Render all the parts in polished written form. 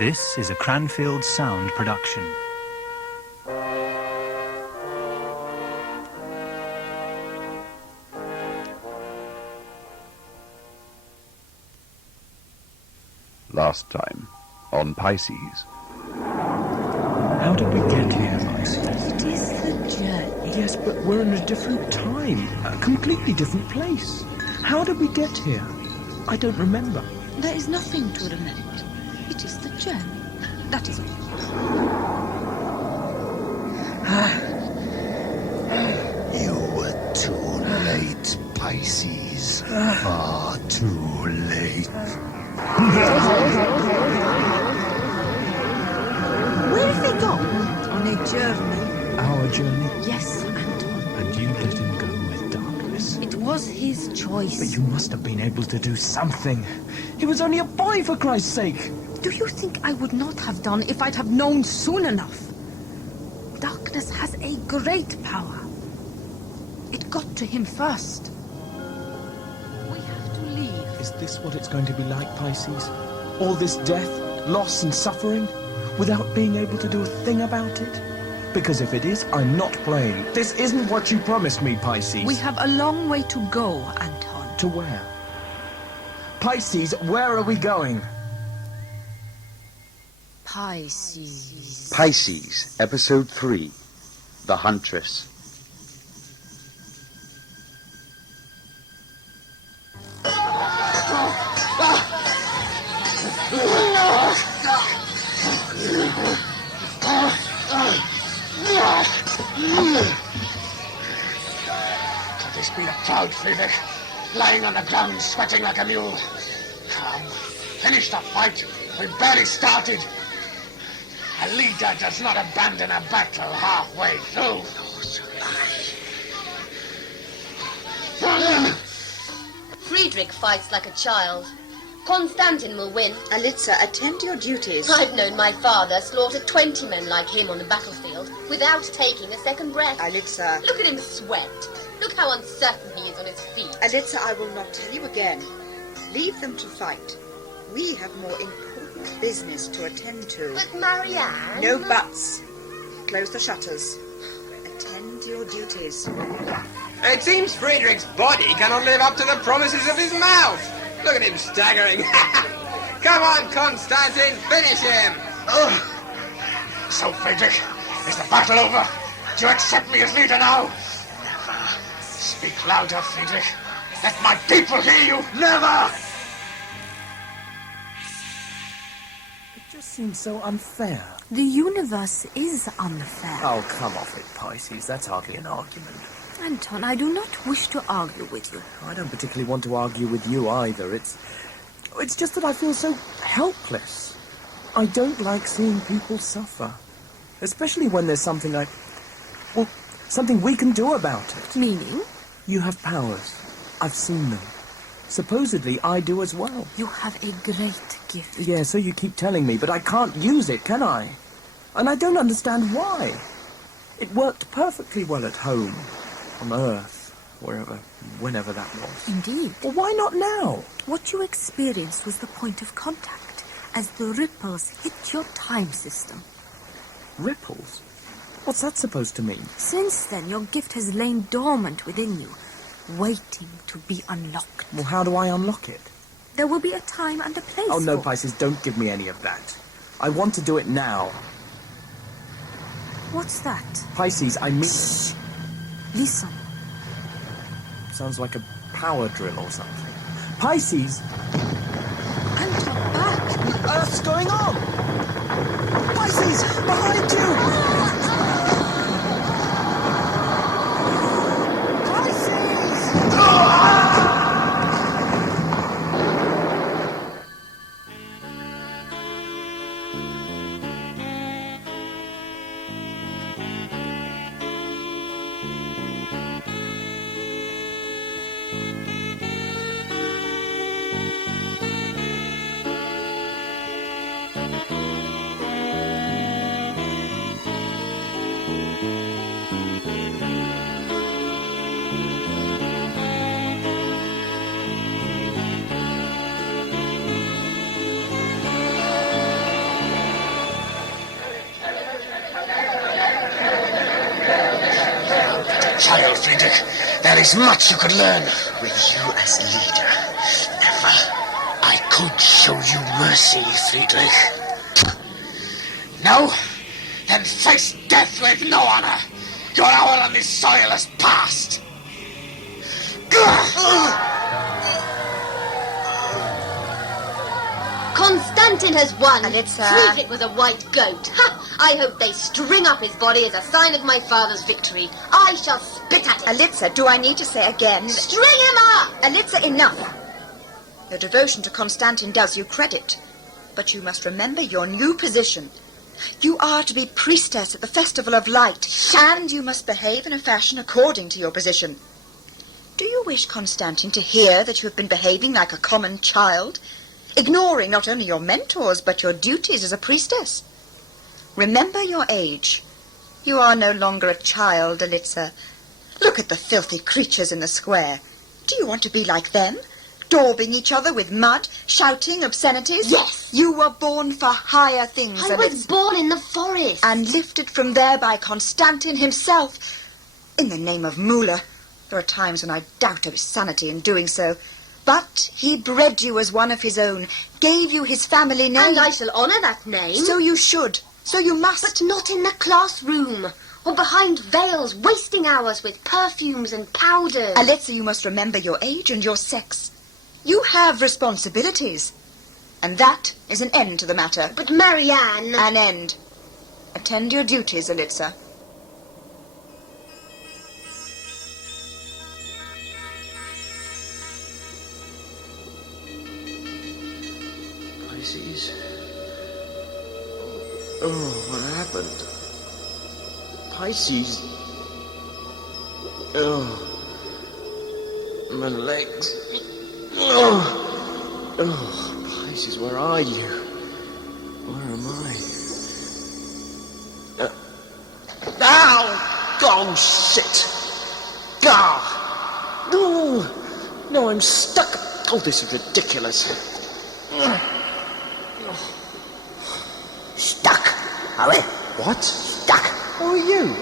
This is a Cranfield Sound production. Last time, on Piisces. How did we get here, Piisces? It is the journey. Yes, but we're in a different time, a completely different place. How did we get here? I don't remember. There is nothing to remember. It is the journey. That is all. You were too late, Piisces. Far too late. Where have they gone? On a journey. Our journey? Yes, Anton. And you let him go with darkness. It was his choice. But you must have been able to do something. He was only a boy, for Christ's sake. Do you think I would not have done if I'd have known soon enough? Darkness has a great power. It got to him first. We have to leave. Is this what it's going to be like, Piisces? All this death, loss and suffering, without being able to do a thing about it? Because if it is, I'm not playing. This isn't what you promised me, Piisces. We have a long way to go, Anton. To where? Piisces, where are we going? Piisces. Piisces, Episode 3, The Huntress. Could this be the cloud, Friedrich? Lying on the ground, sweating like a mule. Come, finish the fight. We've barely started. A leader does not abandon a battle halfway through. Friedrich fights like a child. Konstantin will win. Alitza, attend to your duties. I've known my father slaughter 20 men like him on the battlefield without taking a second breath. Alitza. Look at him sweat. Look how uncertain he is on his feet. Alitza, I will not tell you again. Leave them to fight. We have more important business to attend to. But Marianne... No buts. Close the shutters. Attend to your duties. It seems Friedrich's body cannot live up to the promises of his mouth. Look at him staggering. Come on, Konstantin, finish him. So, Friedrich, is the battle over? Do you accept me as leader now? Never. Speak louder, Friedrich. Let my people hear you. Never! It just seems so unfair. The universe is unfair. Oh, come off it, Piisces. That's hardly an argument. Anton, I do not wish to argue with you. I don't particularly want to argue with you either. It's just that I feel so helpless. I don't like seeing people suffer. Especially when there's something something we can do about it. Meaning? You have powers. I've seen them. Supposedly, I do as well. You have a great gift. Yeah, so you keep telling me, but I can't use it, can I? And I don't understand why. It worked perfectly well at home. On Earth, whenever that was. Indeed. Well, why not now? What you experienced was the point of contact, as the ripples hit your time system. Ripples? What's that supposed to mean? Since then, your gift has lain dormant within you, waiting to be unlocked. Well, how do I unlock it? There will be a time and a place. Oh, no, for it. Piisces, don't give me any of that. I want to do it now. What's that? Piisces, I mean... Shh. Listen. Sounds like a power drill or something. Piisces! Anton, back! What on earth's going on? Piisces! Behind you! well, Friedrich. There is much you could learn. With you as leader, never. I could show you mercy, Friedrich. No? Then face death with no honor. Your hour on this soil has passed. Constantin has won. Alitza. Friedrich was a white goat. Ha! I hope they string up his body as a sign of my father's victory. I shall spit at it. Alitza, do I need to say again? String him up! Alitza, enough. Your devotion to Constantin does you credit. But you must remember your new position. You are to be priestess at the Festival of Light, and you must behave in a fashion according to your position. Do you wish Constantin to hear that you have been behaving like a common child, ignoring not only your mentors, but your duties as a priestess? Remember your age. You are no longer a child, Alitza. Look at the filthy creatures in the square. Do you want to be like them? Daubing each other with mud, shouting obscenities? Yes. You were born for higher things, I was born in the forest. and lifted from there by Constantin himself. In the name of Muller. There are times when I doubt of his sanity in doing so. But he bred you as one of his own, gave you his family name. And I shall honour that name. So you should. So you must. But not in the classroom, or behind veils, wasting hours with perfumes and powders. Alitza, you must remember your age and your sex. You have responsibilities. And that is an end to the matter. But Marianne... An end. Attend your duties, Alitza. Piisces. Oh, what happened? Piisces. Oh. My legs. Oh. Oh, Piisces, where are you? Where am I? Ow! Oh, shit! Ah! No! No, I'm stuck. Oh, this is ridiculous. Stuck, are we? What? Stuck. Who are you?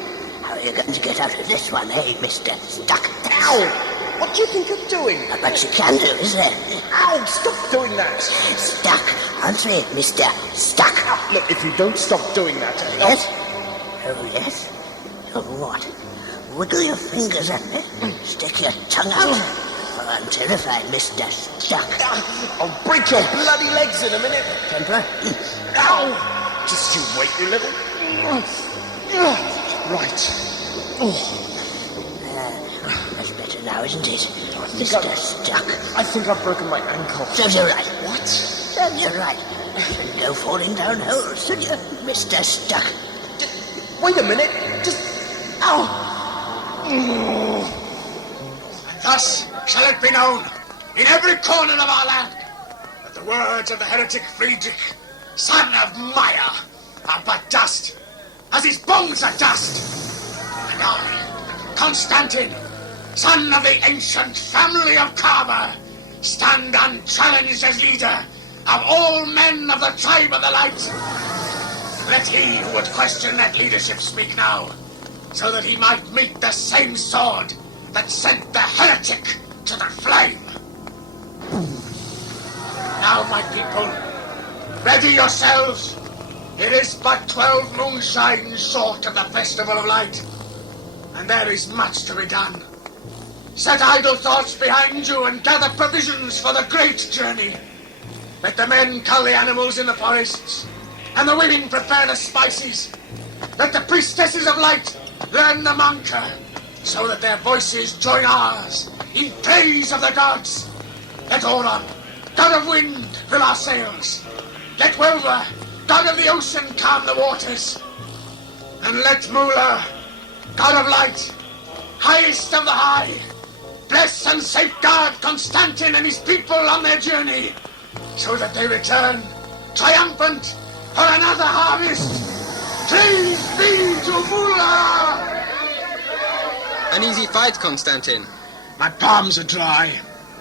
How are you going to get out of this one, eh, Mr. Stuck? Ow! What do you think you're doing? Not much you can do, is there? Ow! Stop doing that! Stuck, aren't we, Mr. Stuck? Look, if you don't stop doing that... Yes? Oh, yes? Oh, what? Wiggle your fingers at me. Stick your tongue out. Oh, I'm terrified, Mr. Stuck. I'll break your bloody legs in a minute. Temper? Ow! Just you wait, you little... Right. Oh. That's better now, isn't it? Mr. Stuck. I think I've broken my ankle. Serves you right. What? Serves you right. Shouldn't go falling down holes, should you, Mr. Stuck? Wait a minute. Just... Ow! Thus shall it be known in every corner of our land that the words of the heretic Friedrich, son of Maya, are but dust, as his bones are dust. And I, Constantin, son of the ancient family of Carver, stand unchallenged as leader of all men of the tribe of the light. Let he who would question that leadership speak now, so that he might meet the same sword that sent the heretic to the flame. Now, my people, ready yourselves. It is but 12 moonshines short of the Festival of Light, and there is much to be done. Set idle thoughts behind you and gather provisions for the great journey. Let the men cull the animals in the forests, and the women prepare the spices. Let the priestesses of light learn the mantra, so that their voices join ours in praise of the gods. Let Oran, god of wind, fill our sails. Let Welver, god of the ocean, calm the waters. And let Muller, god of light, highest of the high, bless and safeguard Constantin and his people on their journey, so that they return triumphant for another harvest. Praise be to Muller! An easy fight, Constantin. My palms are dry.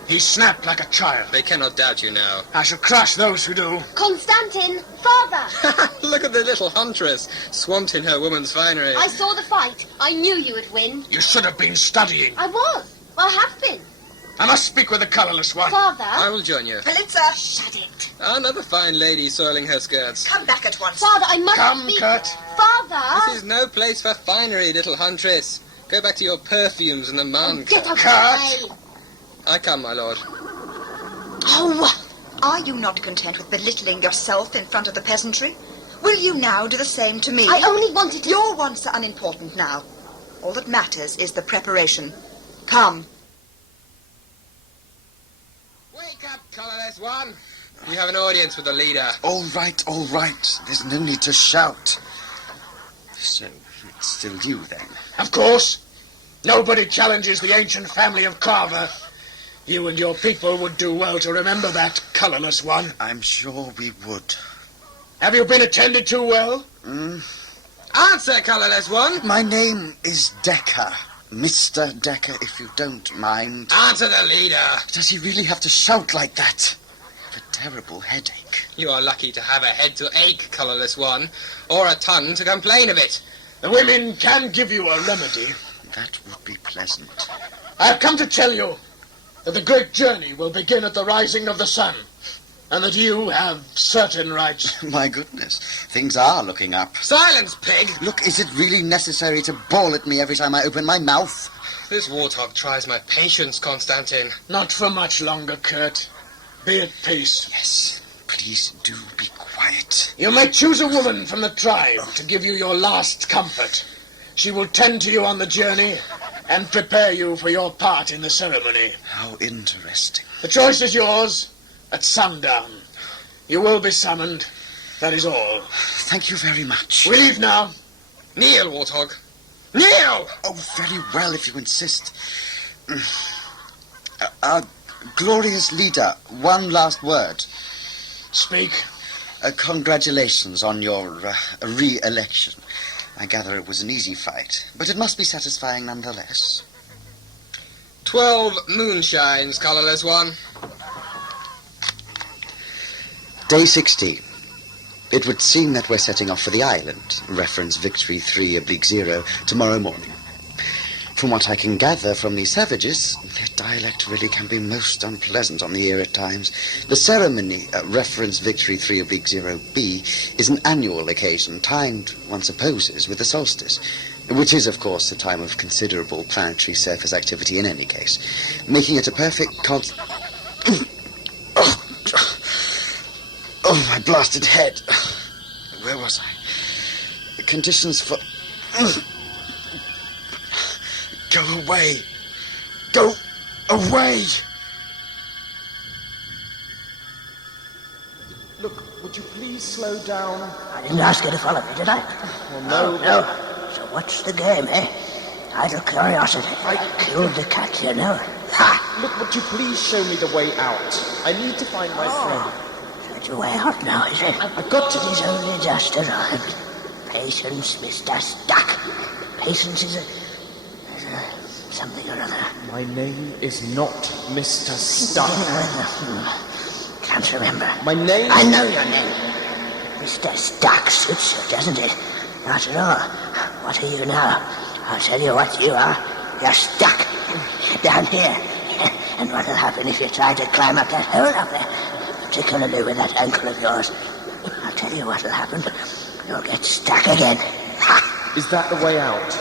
He snapped like a child. They cannot doubt you now. I shall crush those who do. Constantin, father! Look at the little Huntress, swamped in her woman's finery. I saw the fight. I knew you would win. You should have been studying. I was. I have been. I must speak with the colourless one. Father? I will join you. Palitza, shut it. Another fine lady soiling her skirts. Come back at once. Father, I must Come, speak. Kurt. Father! This is no place for finery, little Huntress. Go back to your perfumes and the man. Get out Kurt. of the way. I come, my lord. Oh, are you not content with belittling yourself in front of the peasantry? Will you now do the same to me? I only wanted to... Your wants are unimportant now. All that matters is the preparation. Come. Wake up, colourless one. We have an audience with the leader. All right, all right. There's no need to shout. So, it's still you, then? Of course. Nobody challenges the ancient family of Carver. You and your people would do well to remember that, colourless one. I'm sure we would. Have you been attended to well? Answer, colourless one. My name is Decker. Mr. Decker, if you don't mind. Answer the leader. Does he really have to shout like that? A terrible headache. You are lucky to have a head to ache, colourless one, or a tongue to complain of it. The women can give you a remedy. That would be pleasant. I have come to tell you that the great journey will begin at the rising of the sun, and that you have certain rights. My goodness, things are looking up. Silence, pig! Look, is it really necessary to bawl at me every time I open my mouth? This warthog tries my patience, Constantin. Not for much longer, Kurt. Be at peace. Yes, please do be quiet. You may choose a woman from the tribe to give you your last comfort. She will tend to you on the journey and prepare you for your part in the ceremony. How interesting. The choice is yours at sundown. You will be summoned. That is all. Thank you very much. We leave now. Kneel, warthog. Kneel! Oh, very well, if you insist. Our glorious leader, one last word. Speak. Congratulations on your re-election. I gather it was an easy fight, but it must be satisfying nonetheless. 12 moonshines, colourless one. Day 16. It would seem that we're setting off for the island, reference Victory 3/0, tomorrow morning. From what I can gather from these savages, their dialect really can be most unpleasant on the ear at times. The ceremony, reference Victory 3/0b, is an annual occasion timed, one supposes, with the solstice, which is, of course, a time of considerable planetary surface activity in any case, making it a perfect Oh, my blasted head. Where was I? Conditions for... Go away. Go away. Look, would you please slow down? I didn't ask you to follow me, did I? Well, no. No. So what's the game, eh? Idle curiosity. I killed the cat, you know. Ha! Look, would you please show me the way out? I need to find my friend. That's your way out now, is it? I've got to... He's only just arrived. Patience, Mr. Stuck. Patience is a something or other. My name is not Mr. Stuck. Can't remember. My name... I know your name. Mr. Stuck suits you, doesn't it? Not at all. What are you now? I'll tell you what you are. You're stuck. Down here. And what'll happen if you try to climb up that hole up there? Particularly with that ankle of yours. I'll tell you what'll happen. You'll get stuck again. Ha! Is that the way out?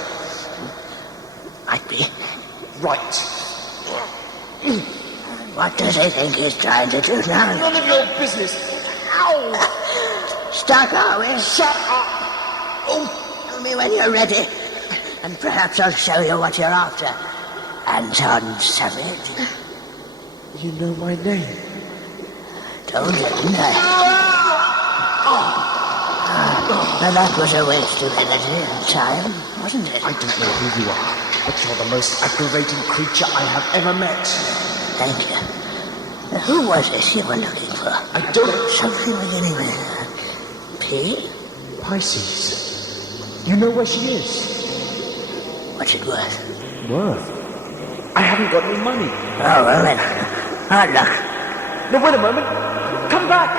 Might be. Right. What does he think he's trying to do now? None of your business. Ow! Stuck, are we? Shut up! Oh, tell me when you're ready. And perhaps I'll show you what you're after. Anton Savage. You know my name. Told you, didn't I? Now that was a waste of energy and time, wasn't it? I don't know who you are, but you're the most aggravating creature I have ever met. Thank you. Now, who was this you were looking for? I don't... Something beginning with P? Piisces. You know where she is? What's it worth? Worth? I haven't got any money. Oh, well then, Hard luck. No, wait a moment. Come back.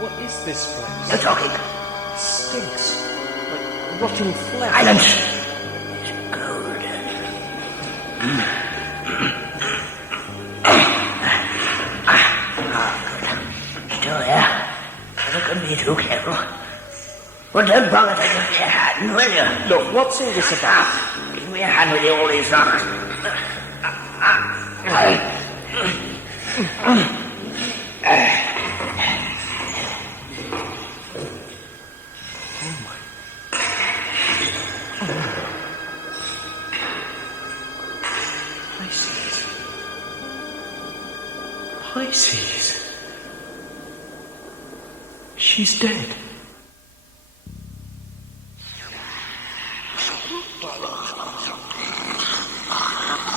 What is this place? No talking. It stinks. Like rotting flesh. Silence. Is it gold? Good. Still there. Never can be too careful. Well, don't bother to give me a hand, will you? Look, what's all this about? Give me a hand with all these rocks. Piisces. She's dead.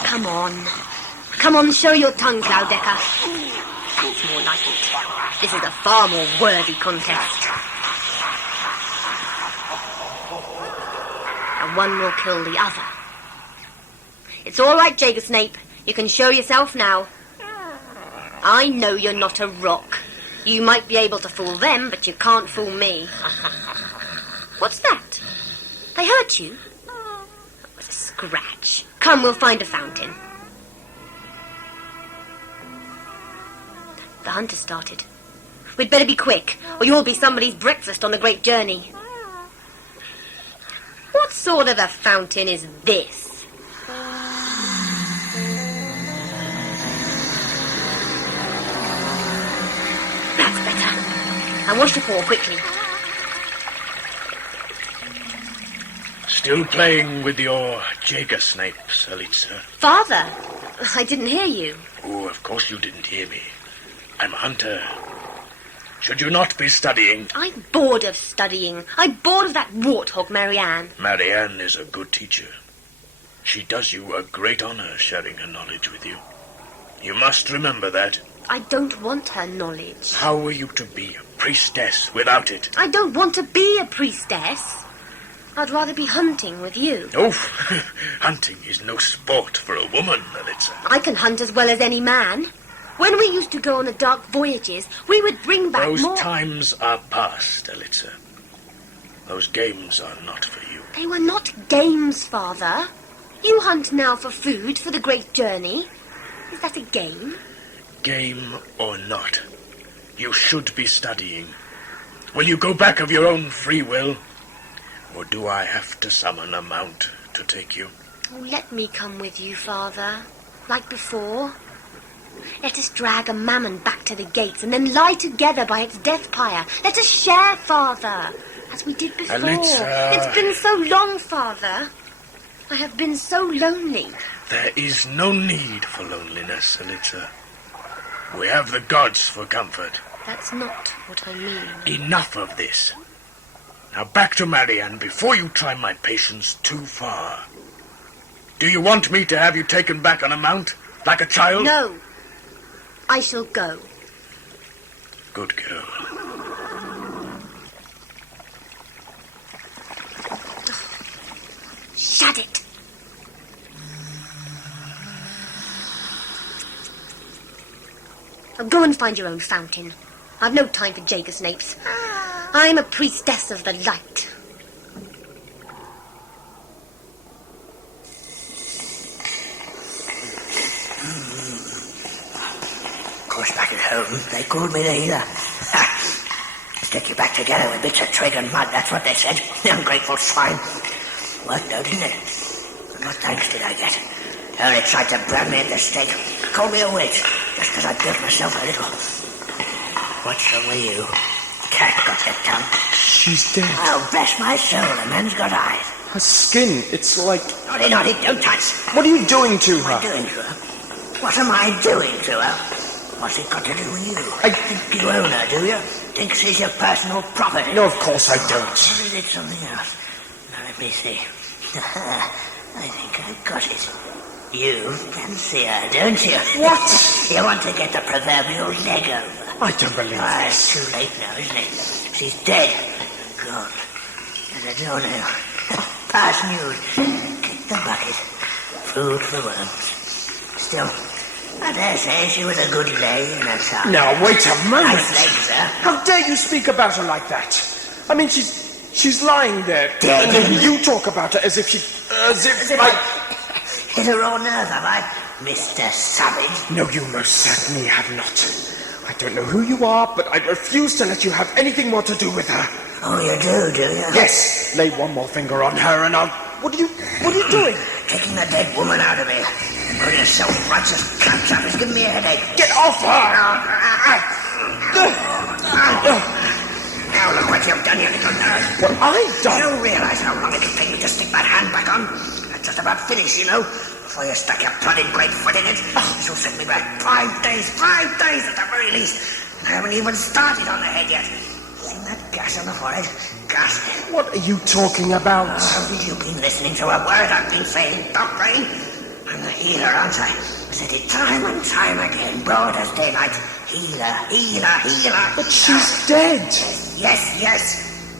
Come on. Come on, show your tongue, Clouddecker. That's more like it. This is a far more worthy contest. And one will kill the other. It's all right, Jager Snape. You can show yourself now. I know you're not a rock. You might be able to fool them, but you can't fool me. What's that? They hurt you? It was a scratch. Come, we'll find a fountain. The hunt has started. We'd better be quick, or you'll be somebody's breakfast on the great journey. What sort of a fountain is this? That's better. And wash your paw quickly. Still playing with your Jager Snape, Salitza? Father, I didn't hear you. Oh, of course you didn't hear me. I'm a hunter. Should you not be studying? I'm bored of studying. I'm bored of that warthog, Marianne. Marianne is a good teacher. She does you a great honor sharing her knowledge with you. You must remember that. I don't want her knowledge. How are you to be a priestess without it? I don't want to be a priestess. I'd rather be hunting with you. Oh, hunting is no sport for a woman, Elitza. I can hunt as well as any man. When we used to go on the dark voyages, we would bring back Those more... times are past, Elitza. Those games are not for you. They were not games, Father. You hunt now for food for the great journey. Is that a game? Game or not, you should be studying. Will you go back of your own free will? Or do I have to summon a mount to take you? Oh, let me come with you, Father. Like before. Let us drag a mammon back to the gates and then lie together by its death pyre. Let us share, Father, as we did before. Elitza. It's been so long, Father. I have been so lonely. There is no need for loneliness, Elitza. We have the gods for comfort. That's not what I mean. Enough of this. Now back to Marianne before you try my patience too far. Do you want me to have you taken back on a mount, like a child? No. I shall go. Good girl. Shut it. Now go and find your own fountain. I've no time for Jager Snapes. I'm a priestess of the light. Of course, back at home, they called me the healer. Stick you back together with bits of twig and mud, that's what they said. The ungrateful swine. Worked though, didn't it? And what thanks did I get? Only tried to brand me at the stake. Called me a witch, just because I built myself a little. What's wrong with you? Cat got your tongue. She's dead. Oh, bless my soul, the man's got eyes. Her skin, it's like... Naughty, naughty, don't touch. What are you doing to her? What am I doing to her? What am I doing to her? What's it got to do with you? You own her, do you? Think she's your personal property? No, of course I don't. Or is it something else? Now, let me see. I think I've got it. You can see her, don't you? What? You want to get the proverbial leg over. I don't believe Ah, this. it's too late now, isn't it? She's dead. Gone. And I don't know. Past nude. Kicked the bucket. Food for worms. Still, I dare say she was a good lay in herself. Now, wait a moment. Nice legs, sir. How dare you speak about her like that? I mean, she's lying there. Dead. And then you talk about her as if Hit a raw nerve, have I, Mr. Savage? No, you most certainly have not. I don't know who you are, but I refuse to let you have anything more to do with her. Oh, you do you? Yes. Lay one more finger on her and I'll... What are you doing? Taking the dead woman out of me. Oh, you self-righteous claptrap has given me a headache. Get off her! Now look what you've done, you little nerd. What I've done? You realise how long it'll take me to stick that hand back on? I'm just about finished, you know. Before you stuck your bloody great foot in it. This will set me back 5 days. 5 days at the very least. I haven't even started on the head yet. Seen that gash on the forehead? Gash. What are you talking about? Have you been listening to a word I've been saying, Doc Brain? I'm the healer, aren't I? I said it time and time again, broad as daylight. Healer, healer, healer. But she's dead. Yes.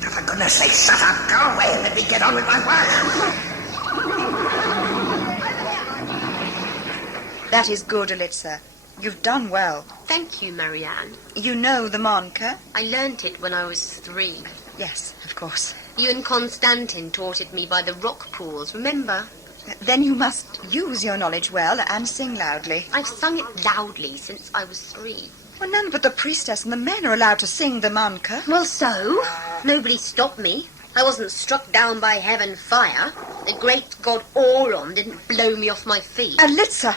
Now, for goodness sake, shut up, go away and let me get on with my work. That is good, Elitza. You've done well. Thank you, Marianne. You know the Monka? I learnt it when I was 3. Yes, of course. You and Constantin taught it me by the rock pools, remember? Then you must use your knowledge well and sing loudly. I've sung it loudly since I was 3. Well, none but the priestess and the men are allowed to sing the Monka. Well, so? Nobody stopped me. I wasn't struck down by heaven fire. The great god Auron didn't blow me off my feet. Elitza!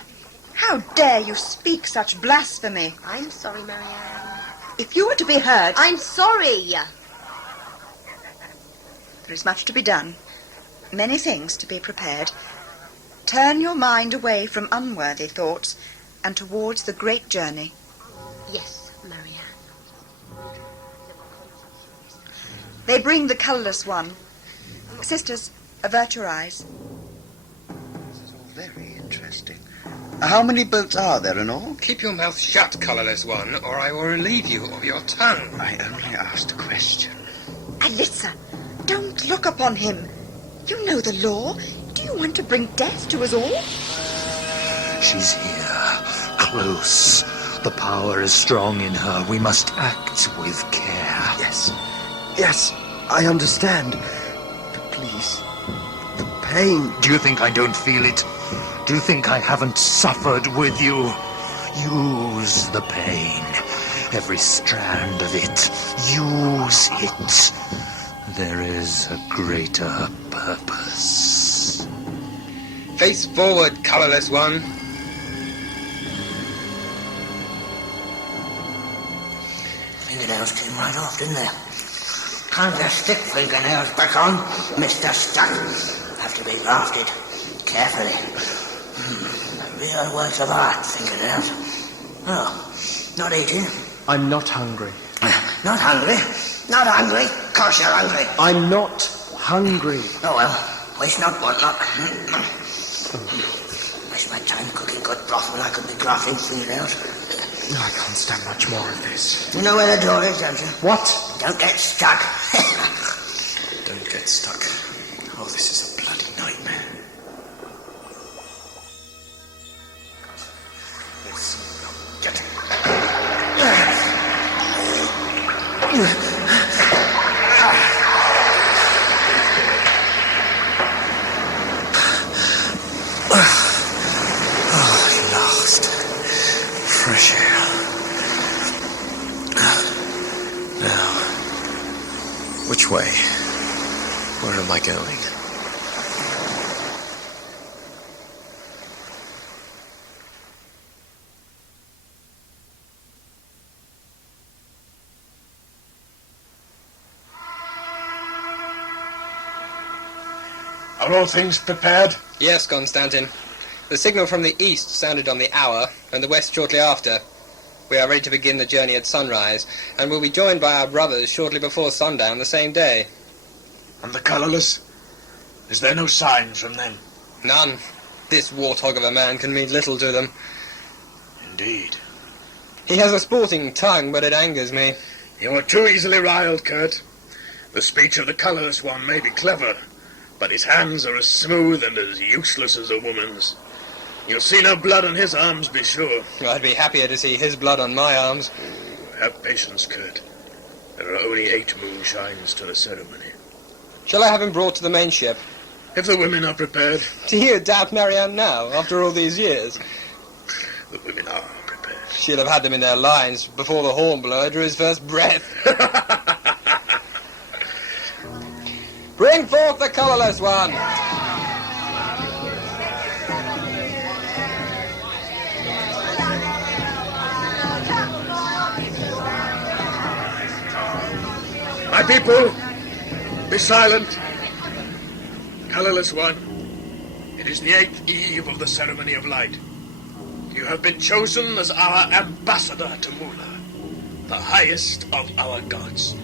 How dare you speak such blasphemy? I'm sorry, Marianne. If you were to be heard... I'm sorry! There is much to be done. Many things to be prepared. Turn your mind away from unworthy thoughts and towards the great journey. Yes, Marianne. They bring the colourless one. Sisters, avert your eyes. This is all very interesting. How many boats are there in all? Keep your mouth shut, colourless one, or I will relieve you of your tongue. I only asked a question. Elitza, don't look upon him. You know the law. Do you want to bring death to us all? She's here, close. The power is strong in her. We must act with care. Yes, I understand. But please, the pain... Do you think I don't feel it? Do you think I haven't suffered with you? Use the pain. Every strand of it. Use it. There is a greater purpose. Face forward, colourless one. Fingernails came right off, didn't they? Can't just stick fingernails back on, Mr. Stuck. Have to be grafted carefully. Real works of art, fingernails. Oh, not eating? I'm not hungry. Not hungry? Not hungry? Of course you're hungry. I'm not hungry. Oh, well, waste not, want not. Waste my time cooking good broth when I could be grafting fingernails. I can't stand much more of this. You know where the door is, don't you? What? Don't get stuck. Don't get stuck. Oh, this is a bloody nightmare. Get it. At last. Fresh air. Now, which way? Where am I going? Are all things prepared? Yes, Constantin. The signal from the east sounded on the hour, and the west shortly after. We are ready to begin the journey at sunrise, and will be joined by our brothers shortly before sundown the same day. And the colourless? Is there no sign from them? None. This warthog of a man can mean little to them. Indeed. He has a sporting tongue, but it angers me. You are too easily riled, Kurt. The speech of the colourless one may be clever, but his hands are as smooth and as useless as a woman's. You'll see no blood on his arms, be sure. I'd be happier to see his blood on my arms. Have patience, Kurt. There are only 8 moonshines to the ceremony. Shall I have him brought to the main ship? If the women are prepared. Do you doubt Marianne now, after all these years? The women are prepared. She'll have had them in their lines before the hornblower drew his first breath. Bring forth the colourless one! My people, be silent. Colourless one, it is the 8th eve of the ceremony of light. You have been chosen as our ambassador to Mula, the highest of our gods.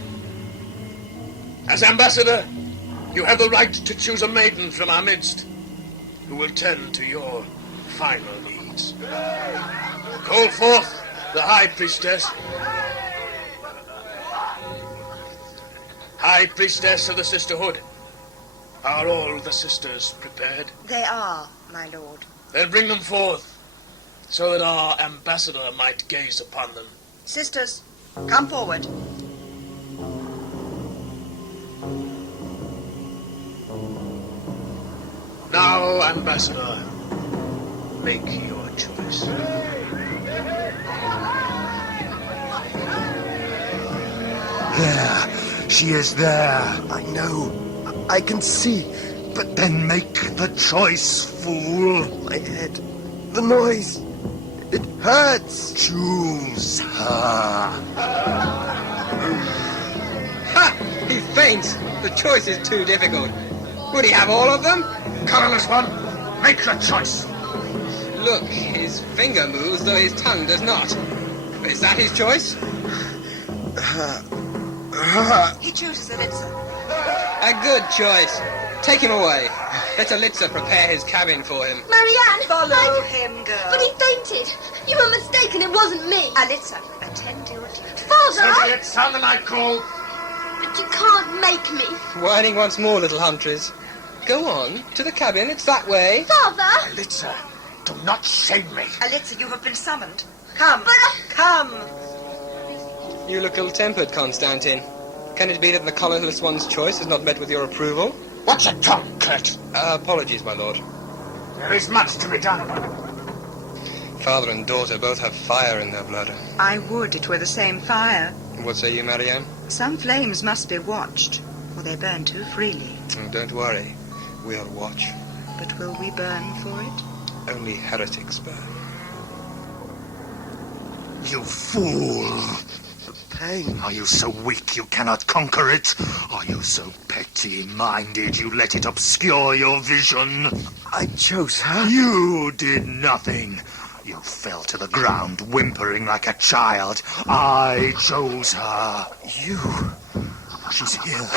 As ambassador, you have the right to choose a maiden from our midst who will tend to your final needs. Call forth the High Priestess. High Priestess of the Sisterhood. Are all the sisters prepared? They are, my lord. Then bring them forth, so that our ambassador might gaze upon them. Sisters, come forward. Now, ambassador, make your choice. There, she is there. I know. I can see. But then make the choice, fool. My head. The noise. It hurts. Choose her. Ha! He faints. The choice is too difficult. Would he have all of them? Colourless one, make the choice. Look, his finger moves, though his tongue does not. Is that his choice? He chooses Elitza. A good choice. Take him away. Let Elitza prepare his cabin for him. Marianne! Follow him, girl. But he fainted. You were mistaken, it wasn't me. Elitza, attend to your duty. Father! It sounded like call. But you can't make me. Whining once more, little Huntress. Go on, to the cabin, it's that way. Father! Elitza, do not shame me. Elitza, you have been summoned. Come. But Come. You look ill-tempered, Constantine. Can it be that the colourless one's choice has not met with your approval? Watch your tongue, Kurt. Apologies, my lord. There is much to be done. Father and daughter both have fire in their blood. I would it were the same fire. What say you, Marianne? Some flames must be watched, or they burn too freely. Don't worry. We'll watch. But will we burn for it? Only heretics burn. You fool. Pain. Are you so weak you cannot conquer it? Are you so petty-minded you let it obscure your vision? I chose her. You did nothing. You fell to the ground whimpering like a child. I chose her. You. She's here.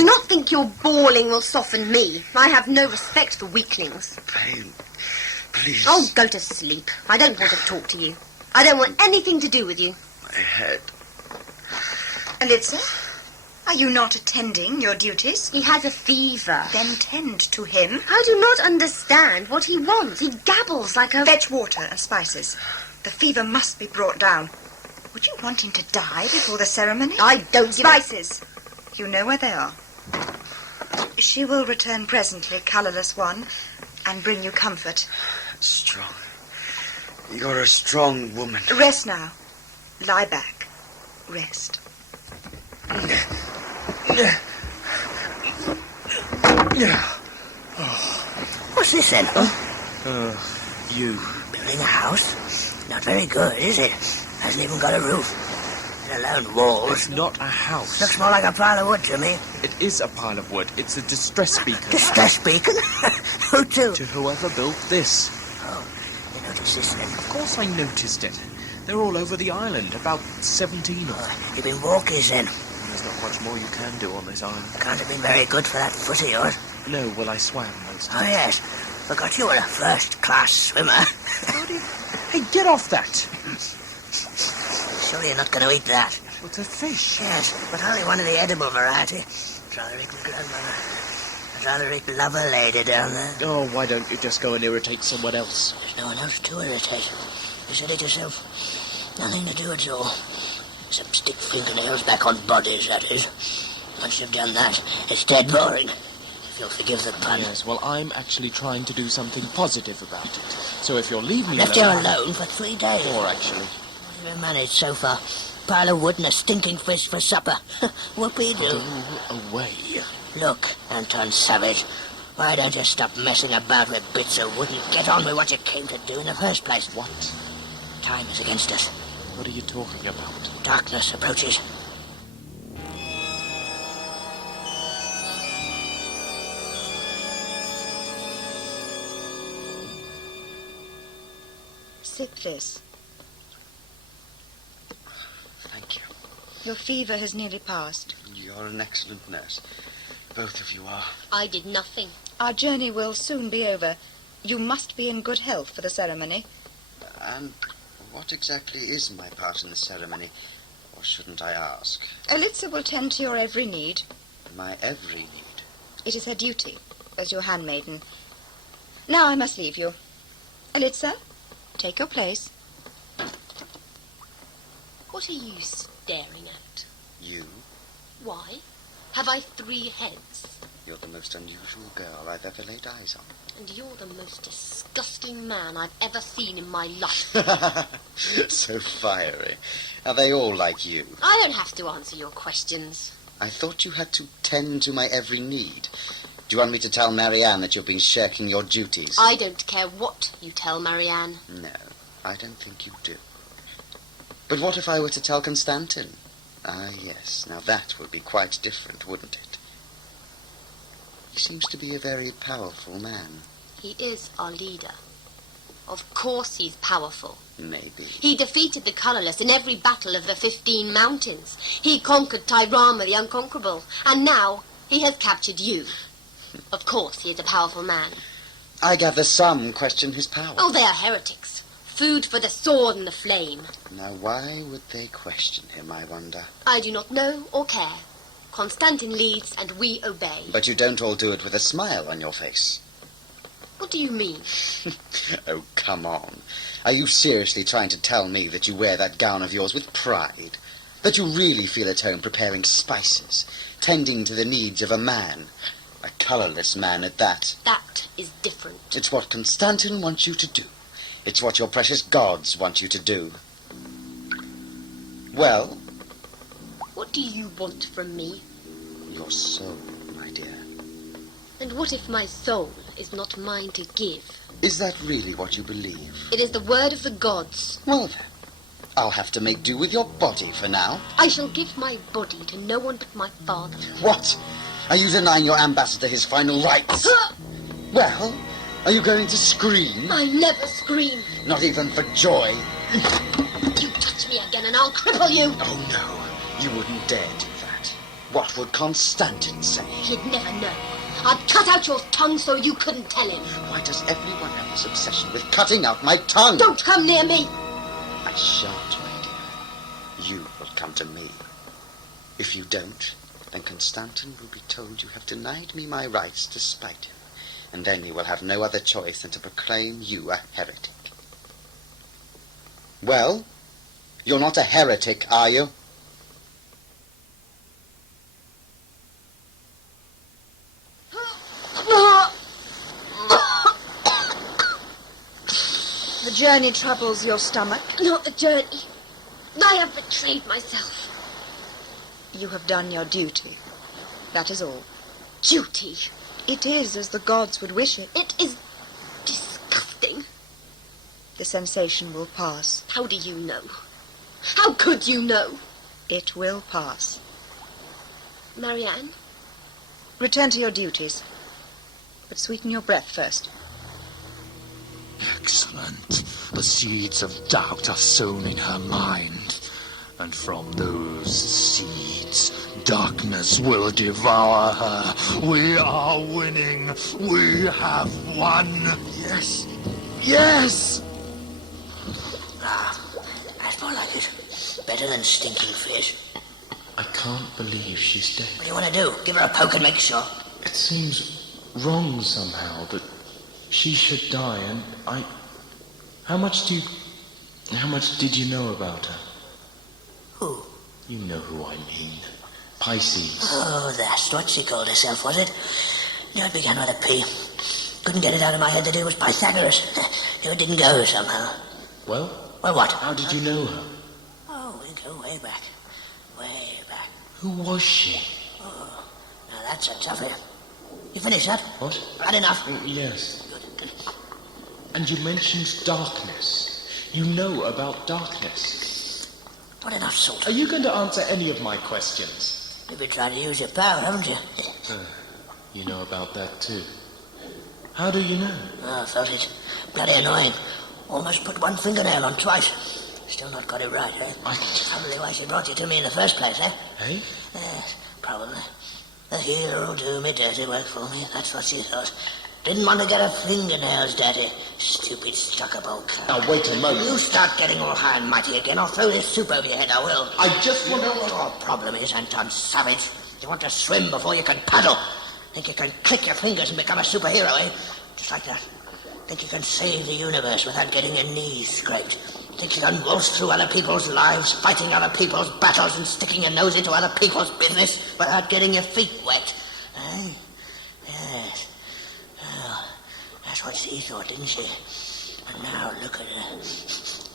do not think your bawling will soften me. I have no respect for weaklings. Pain. Please. Oh, go to sleep. I don't want to talk to you. I don't want anything to do with you. My head. Elitza, are you not attending your duties? He has a fever. Then tend to him. I do not understand what he wants. He gabbles like a... Fetch water and spices. The fever must be brought down. Would you want him to die before the ceremony? I don't give Spices. You know where they are. She will return presently, colourless one, and bring you comfort. Strong. You're a strong woman. Rest now. Lie back. Rest. What's this then? You. Building a house? Not very good, is it? Hasn't even got a roof. Let alone walls. It's not a house. Looks more like a pile of wood to me. It is a pile of wood. It's a distress beacon. Distress beacon? Who to? To whoever built this. Oh, you noticed this then? Of course I noticed it. They're all over the island, about 17 of them. You've been walkies then? There's not much more you can do on this island. Can't have been very good for that foot of yours. No, well, I swam most. Oh, yes. Forgot you were a first-class swimmer. Hey, get off that! Surely you're not going to eat that. It's a fish. Yes, but only one of the edible variety. Roderick, my grandmother. Roderick lover lady down there. Oh, why don't you just go and irritate someone else? There's no one else to irritate. You said it yourself. Nothing to do at all. Except stick fingernails back on bodies, that is. Once you've done that, it's dead boring. If you'll forgive the pun. Yes, well, I'm actually trying to do something positive about it. So if you'll leave me Left you alone for 3 days. 4, actually. What have you managed so far? Pile of wood and a stinking fish for supper. Whoopee-doo. Go away. Look, Anton Savage, why don't you stop messing about with bits of wood and get on with what you came to do in the first place? What? Time is against us. What are you talking about? Darkness approaches. Sip this. Thank you. Your fever has nearly passed. You're an excellent nurse. Both of you are. I did nothing. Our journey will soon be over. You must be in good health for the ceremony. And what exactly is my part in the ceremony? Or shouldn't I ask? Elitza will tend to your every need. My every need. It is her duty, as your handmaiden. Now I must leave you. Elitza, take your place. What are you staring at? You? Why? Have I 3 heads? You're the most unusual girl I've ever laid eyes on. And you're the most disgusting man I've ever seen in my life. So fiery. Are they all like you? I don't have to answer your questions. I thought you had to tend to my every need. Do you want me to tell Marianne that you've been shirking your duties? I don't care what you tell Marianne. No, I don't think you do. But what if I were to tell Constantin? Ah, yes. Now that would be quite different, wouldn't it? He seems to be a very powerful man. He is our leader. Of course he's powerful. Maybe. He defeated the colourless in every battle of the 15 mountains. He conquered Tyrama the Unconquerable. And now he has captured you. Of course he is a powerful man. I gather some question his power. Oh, they are heretics. Food for the sword and the flame. Now, why would they question him, I wonder? I do not know or care. Constantin leads and we obey. But you don't all do it with a smile on your face. What do you mean? Oh, come on. Are you seriously trying to tell me that you wear that gown of yours with pride? That you really feel at home preparing spices, tending to the needs of a man? A colourless man at that. That is different. It's what Constantin wants you to do. It's what your precious gods want you to do. Well? What do you want from me? Your soul, my dear. And what if my soul is not mine to give? Is that really what you believe? It is the word of the gods. Well then, I'll have to make do with your body for now. I shall give my body to no one but my father. What? Are you denying your ambassador his final rights? Well, are you going to scream? I never scream. Not even for joy? You touch me again and I'll cripple you. Oh, no. You wouldn't dare do that. What would Constantin say? He'd never know. I'd cut out your tongue so you couldn't tell him. Why does everyone have this obsession with cutting out my tongue? Don't come near me. I shan't, my dear. You will come to me. If you don't, then Constantin will be told you have denied me my rights to spite him. And then he will have no other choice than to proclaim you a heretic. Well, you're not a heretic, are you? The journey troubles your stomach. Not the journey. I have betrayed myself. You have done your duty. That is all. Duty? It is as the gods would wish it. It is disgusting. The sensation will pass. How do you know? How could you know? It will pass. Marianne? Return to your duties. But sweeten your breath first. Excellent. The seeds of doubt are sown in her mind. And from those seeds, darkness will devour her. We are winning. We have won. Yes. Yes! That's more like it. better than stinking fish. I can't believe she's dead. What do you want to do? Give her a poke and make sure? It seems wrong somehow that she should die, and I... How much did you know about her? Who? You know who I mean. Piisces. Oh, that's what she called herself, was it? No, it began with a P. Couldn't get it out of my head that it was Pythagoras. It didn't go somehow. Well? Well, what? How did you know her? Oh, we go way back. Way back. Who was she? Oh, now that's a toughie. You finished that? What? Had enough? Yes. Good. And you mentioned darkness. You know about darkness. What enough salt? Are you going to answer any of my questions? You've been trying to use your power, haven't you? You know about that too. How do you know? Oh, I felt it. Bloody annoying. Almost put one fingernail on twice. Still not got it right, eh? Probably why she brought you to me in the first place, eh? Eh? Yes, probably. The hero will do me dirty work for me, that's what she thought. Didn't want to get her fingernails dirty. Stupid stuck-up old cow. Now, wait a moment. You start getting all high and mighty again, I'll throw this soup over your head, I will. I just want to... What your problem is, Anton Savage. You want to swim before you can paddle. Think you can click your fingers and become a superhero, eh? Just like that. Think you can save the universe without getting your knees scraped. Think you can waltz through other people's lives, fighting other people's battles and sticking your nose into other people's business without getting your feet wet. Eh? Yes. Well, that's what she thought, didn't she? And now look at her.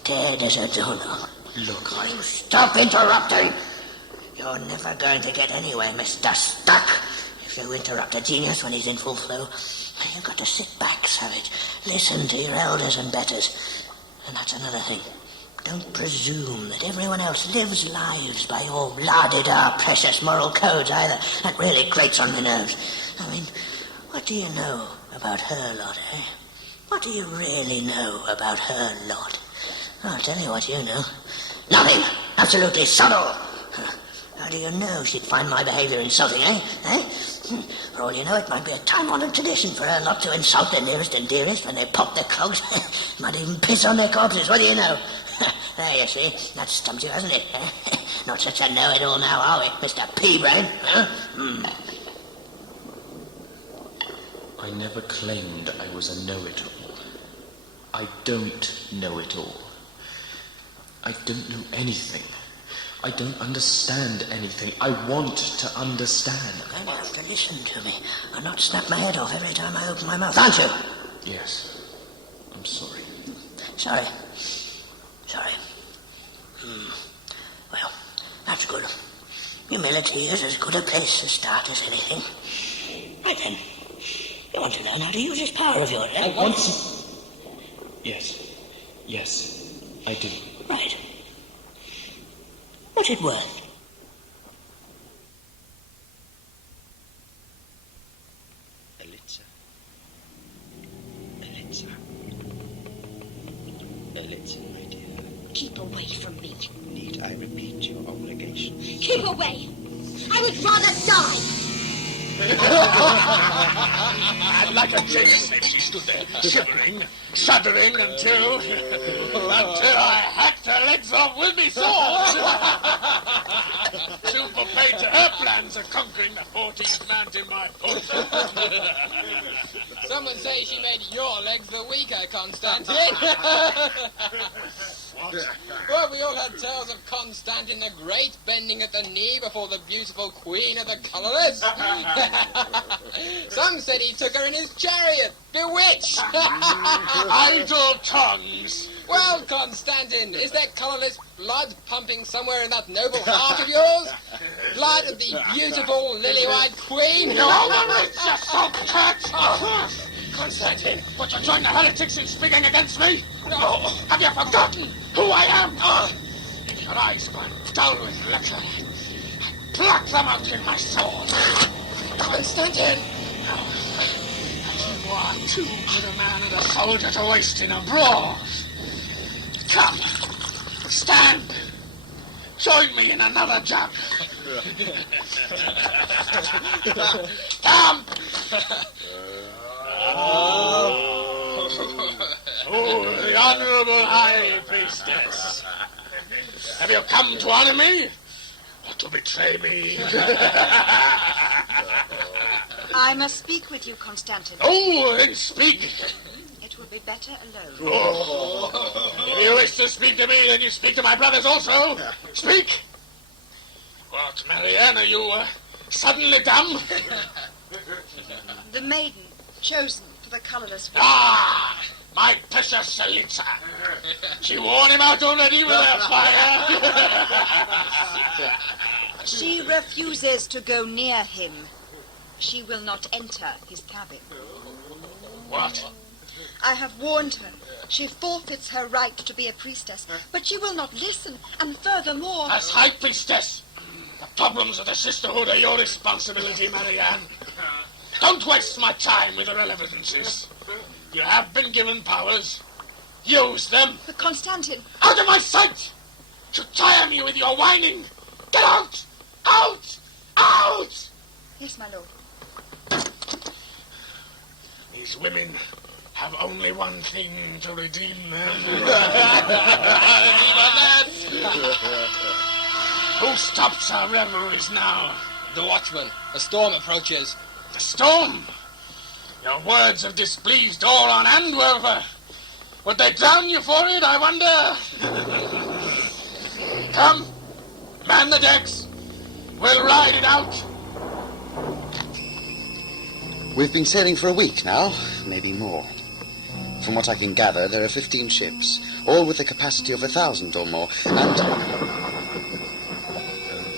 Dead as a doorknob. Look, Will you stop interrupting? You're never going to get anywhere, Mr. Stuck. If you interrupt a genius when he's in full flow, you've got to sit back, Savage. Listen to your elders and betters. And that's another thing. Don't presume that everyone else lives lives by your la-di-da precious moral codes either. That really grates on the nerves. I mean, what do you know about her lot, eh? What do you really know about her lot? I'll tell you what you know. Nothing. Absolutely subtle. How do you know she'd find my behavior insulting, eh? For all you know, it might be a time-honored tradition for her not to insult their nearest and dearest when they pop their clogs. Might even piss on their corpses, what do you know? There, you see, that stumped you, hasn't it? Not such a know-it-all now, are we, Mr. P-Brain? Huh? I never claimed I was a know-it-all. I don't know it all. I don't know anything. I don't understand anything. I want to understand. You're going to have to listen to me and not snap my head off every time I open my mouth, aren't you? Yes. I'm sorry. Sorry. Well, that's good. Humility is as good a place to start as anything. Right then. You want to learn how to use this power of yours, eh? I want to... Yes, I do. Right. What's it worth? Elitza, my dear. Keep away from me. Need I repeat your obligation? Keep away. I would rather die. And like a jailer snake, she stood there, shivering, shuddering until I hacked her legs off with me sword. Super paid to her plans of conquering the 14th mountain by foot. Some would say she made your legs the weaker, Constantine. Well, we all had tales of Constantine the Great bending at the knee before the beautiful queen of the colourless. Some said he took her in his chariot, bewitched. Idle tongues. Well, Constantine, is there colourless blood pumping somewhere in that noble heart of yours? Blood of the beautiful lily-white queen? You overreach, you salt cat! Constantine, what you join the heretics in speaking against me? Oh, have you forgotten who I am? If your eyes grow dull with liquor, pluck them out in my sword. Constantine! You are too good a man and a soldier to waste in a brawl. Come, stand. Join me in another jug. Come. Oh, the Honorable High Priestess. Have you come to honor me? Or to betray me? I must speak with you, Constantin. Oh, then speak. It will be better alone. Oh. If you wish to speak to me, then you speak to my brothers also. Speak. What, Marianne, are you suddenly dumb? The maiden chosen for the colourless one. Ah, my precious Selitza. She worn him out already with her fire. She refuses to go near him. She will not enter his cabin. What? I have warned her. She forfeits her right to be a priestess, but she will not listen, and furthermore... As High Priestess, the problems of the sisterhood are your responsibility, Marianne. Don't waste my time with irrelevancies. You have been given powers. Use them. But Constantin... Out of my sight! To tire me with your whining! Get out! Out! Out! Yes, my lord. These women have only one thing to redeem them. Who stops our revelries now? The watchman. A storm approaches. The storm? Your words have displeased all on Antwerp. Would they drown you for it, I wonder? Come, man the decks. We'll ride it out. We've been sailing for a week now, maybe more. From what I can gather, there are 15 ships, all with a capacity of 1,000 or more, and... Oh,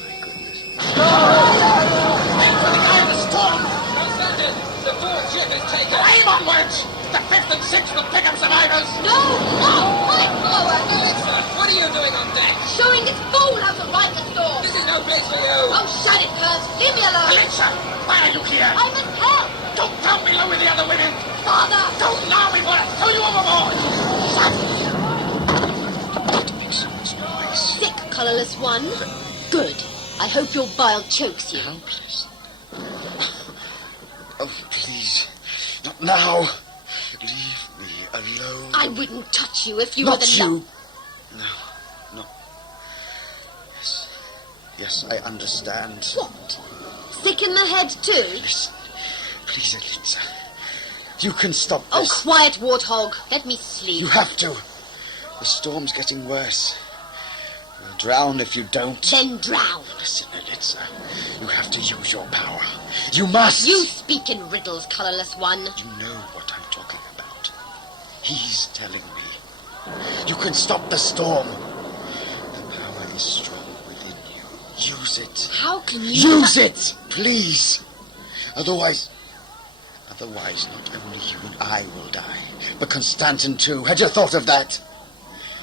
my goodness. Wait for the eye of the storm! Constantin, the fourth ship is taken. Aim onwards! The fifth and sixth will pick up survivors! No! Fight forward! Alexa, what are you doing on deck? Showing its fool how to ride the storm! This is no place for you. Oh, shut it, Kurt! Leave me alone! Alexa, why are you here? I must help! Don't down below with the other women! Father! Don't now before I throw you overboard! Don't make so much noise. Sick, colourless one. Good. I hope your bile chokes you. Helpless. Oh, please. Not now. Leave me alone. I wouldn't touch you if you Not were the you. No. Yes, I understand. What? Sick in the head too? Listen, please, Elitza. You can stop Oh, this. quiet, warthog. Let me sleep. You have to. The storm's getting worse. You'll drown if you don't. Then drown. Listen, Elitza. You have to use your power. You must. You speak in riddles, colourless one. You know what I'm talking about. He's telling me. You can stop the storm. The power is strong within you. Use it. How can you... Use it, please. Otherwise, not only you and I will die, but Constantin too. Had you thought of that?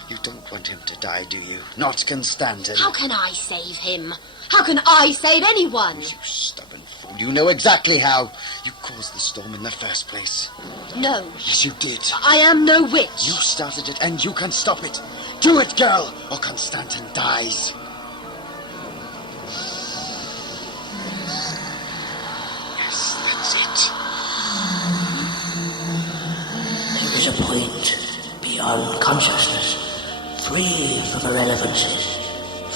You don't want him to die, do you? Not Constantin. How can I save him? How can I save anyone? You stubborn fool. You know exactly how. You caused the storm in the first place. No. Yes, you did. I am no witch. You started it, and you can stop it. Do it, girl, or Constantin dies. Yes, that's it. There is a point beyond consciousness, free from irrelevances,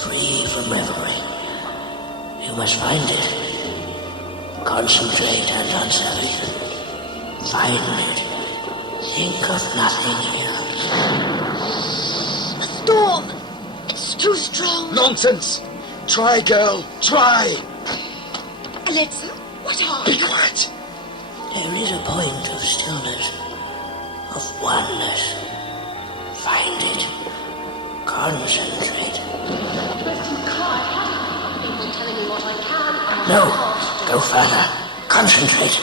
free from revelry. You must find it. Concentrate and unsettle. Find it. Think of nothing else. The storm! It's too strong. Nonsense! Try, girl, try! Alexa, what are Be you? quiet! There is a point of stillness, of oneness. Find it. Concentrate. No, go further. Concentrate.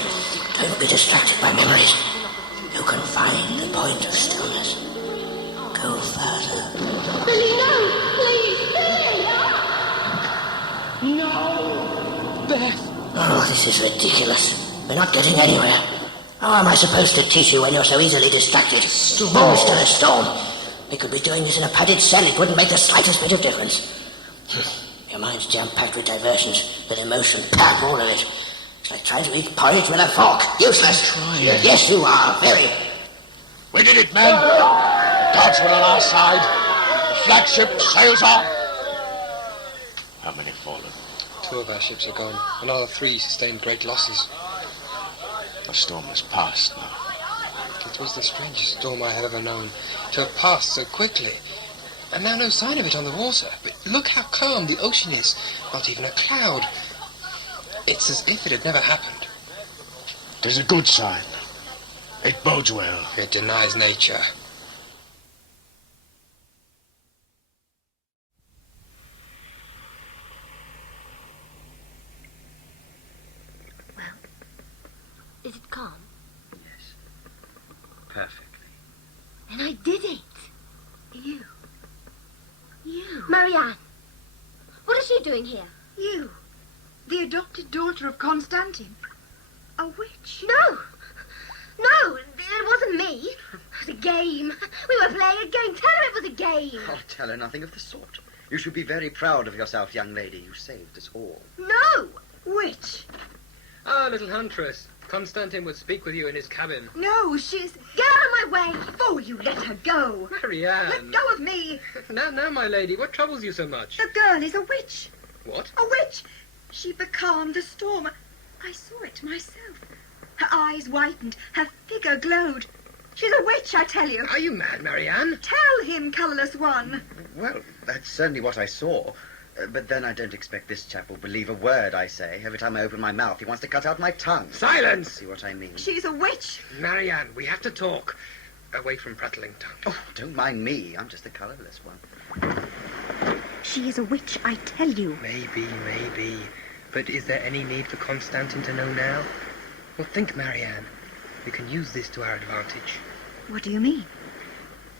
Don't be distracted by memories. You can find the point of stillness. Go further. Billy, no! Please, Billy! No! Beth! Oh, this is ridiculous. We're not getting anywhere. How am I supposed to teach you when you're so easily distracted? Monster, a storm. We could be doing this in a padded cell. It wouldn't make the slightest bit of difference. Your mind's jam-packed with diversions, with emotion, packed all of it. It's like trying to eat porridge with a fork. Useless. Yes, you are. Very. We did it, men. The gods were on our side. The flagship sails off. 2 of our ships are gone. Another 3 sustained great losses. The storm has passed now. It was the strangest storm I have ever known, to have passed so quickly. And now no sign of it on the water. But look how calm the ocean is. Not even a cloud. It's as if it had never happened. 'Tis a good sign. It bodes well. It denies nature. Is it calm? Yes. Perfectly. And I did it. You. Marianne. What is she doing here? You, the adopted daughter of Constantine. A witch. No, it wasn't me. It was a game. We were playing a game. Tell her it was a game. I'll tell her nothing of the sort. You should be very proud of yourself, young lady. You saved us all. No. Witch. Ah, little Huntress. Constantine would speak with you in his cabin. No, she's... Get out of my way. Oh, you let her go. Marianne. Let go of me. Now, my lady, what troubles you so much? The girl is a witch. What? A witch. She becalmed the storm. I saw it myself. Her eyes whitened. Her figure glowed. She's a witch, I tell you. Are you mad, Marianne? Tell him, colourless one. Well, that's certainly what I saw. But then I don't expect this chap will believe a word I say. Every time I open my mouth, he wants to cut out my tongue. Silence! See what I mean? She's a witch. Marianne, we have to talk. Away from prattling tongue. Oh, don't mind me. I'm just the colourless one. She is a witch, I tell you. Maybe. But is there any need for Constantine to know now? Well, think, Marianne. We can use this to our advantage. What do you mean?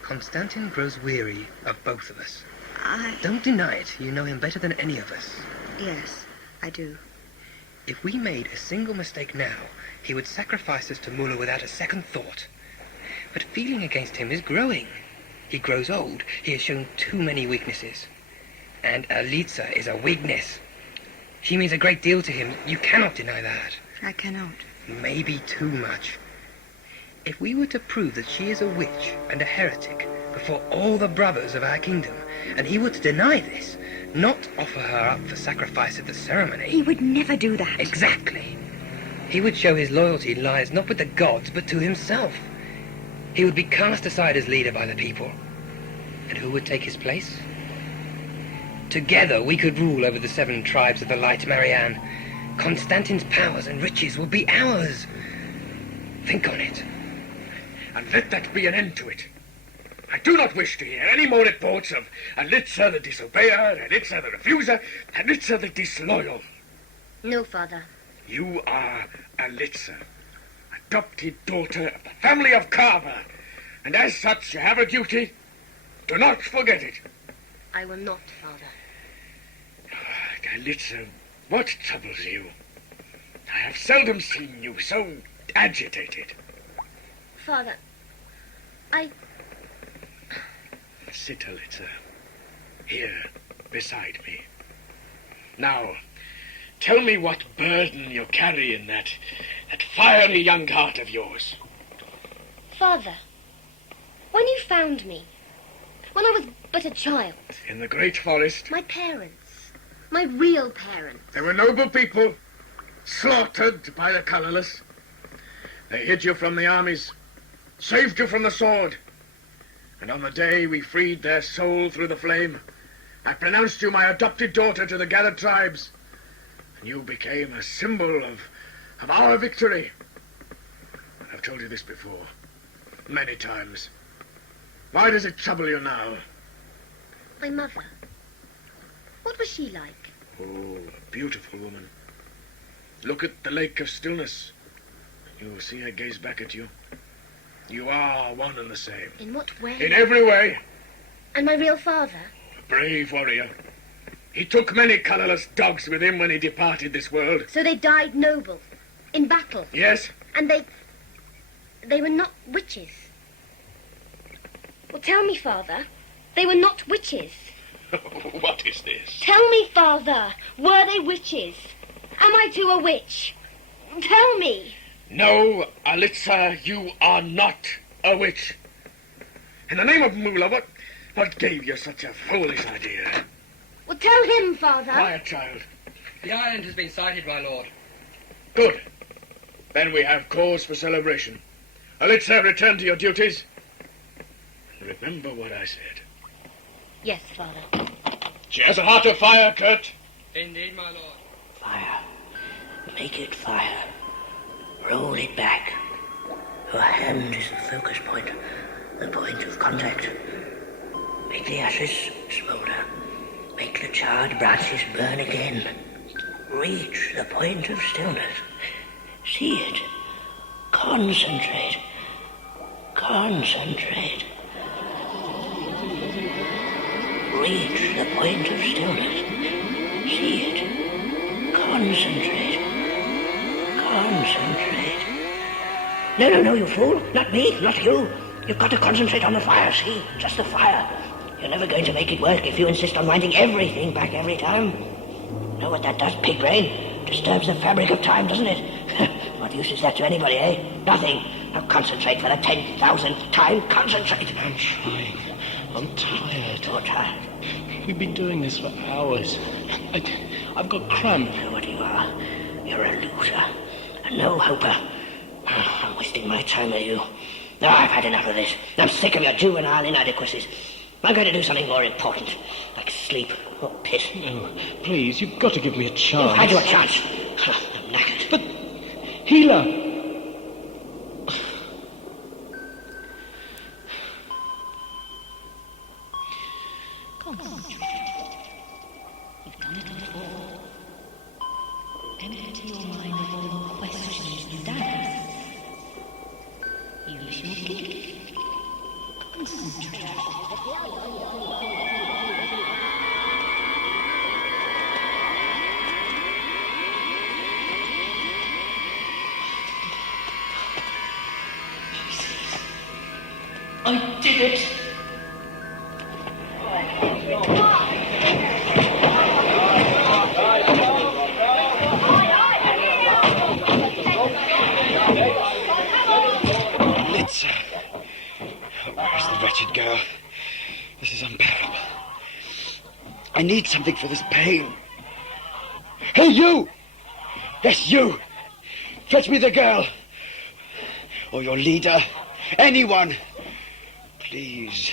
Constantine grows weary of both of us. I... Don't deny it. You know him better than any of us. Yes, I do. If we made a single mistake now, he would sacrifice us to Muller without a second thought. But feeling against him is growing. He grows old. He has shown too many weaknesses. And Alitza is a weakness. She means a great deal to him. You cannot deny that. I cannot. Maybe too much. If we were to prove that she is a witch and a heretic before all the brothers of our kingdom, and he were to deny this, not offer her up for sacrifice at the ceremony... He would never do that. Exactly. He would show his loyalty lies not with the gods, but to himself. He would be cast aside as leader by the people. And who would take his place? Together we could rule over the 7 tribes of the light, Marianne. Constantine's powers and riches will be ours. Think on it. And let that be an end to it. I do not wish to hear any more reports of Alitza the disobeyer, Alitza the refuser, Alitza the disloyal. No, Father. You are Alitza, adopted daughter of the family of Carver, and as such you have a duty. Do not forget it. I will not, Father. Alitza, what troubles you? I have seldom seen you so agitated. Father, Sit, Alitza. Here, beside me. Now, tell me what burden you carry in that fiery young heart of yours. Father, when you found me, when I was but a child... In the great forest. My parents, my real parents... They were noble people, slaughtered by the colourless. They hid you from the armies, saved you from the sword. And on the day we freed their soul through the flame, I pronounced you my adopted daughter to the gathered tribes. And you became a symbol of our victory. I've told you this before, many times. Why does it trouble you now? My mother. What was she like? Oh, a beautiful woman. Look at the lake of stillness. You will see her gaze back at you. You are one and the same. In what way? In every way. And my real father? A brave warrior. He took many colourless dogs with him when he departed this world. So they died noble, in battle? Yes. And they were not witches? Well, tell me, Father. They were not witches. What is this? Tell me, Father. Were they witches? Am I too a witch? Tell me. No, Alitza, you are not a witch. In the name of Mula, what gave you such a foolish idea? Well, tell him, Father. Quiet, child. The island has been sighted, my lord. Good. Then we have cause for celebration. Alitza, return to your duties. Remember what I said. Yes, Father. She has a heart of fire, Kurt. Indeed, my lord. Fire. Make it fire. Roll it back. Your hand is the focus point, the point of contact. Make the ashes smolder. Make the charred branches burn again. Reach the point of stillness. See it. Concentrate. Concentrate. Reach the point of stillness. See it. Concentrate. Concentrate. No, you fool. Not me, not you. You've got to concentrate on the fire, see? Just the fire. You're never going to make it work if you insist on winding everything back every time. Know what that does, pig brain? Disturbs the fabric of time, doesn't it? What use is that to anybody, eh? Nothing. Now concentrate for the 10,000th time. Concentrate. I'm trying. I'm tired. You're tired. We've been doing this for hours. I've got cramp. You know what you are? You're a loser. A no-hoper. I'm wasting my time with you. No, I've had enough of this. I'm sick of your juvenile inadequacies. I'm going to do something more important, like sleep or piss. No, please, you've got to give me a chance. You've had your chance. I'm knackered. But, Healer! Concentrate. You've done it before. Empty your mind of all the questions and doubts. You shall keep. Concentrate. I did it! Litza. Where's the wretched girl? This is unbearable. I need something for this pain. Hey, you! Yes, you! Fetch me the girl. Or your leader. Anyone. Please.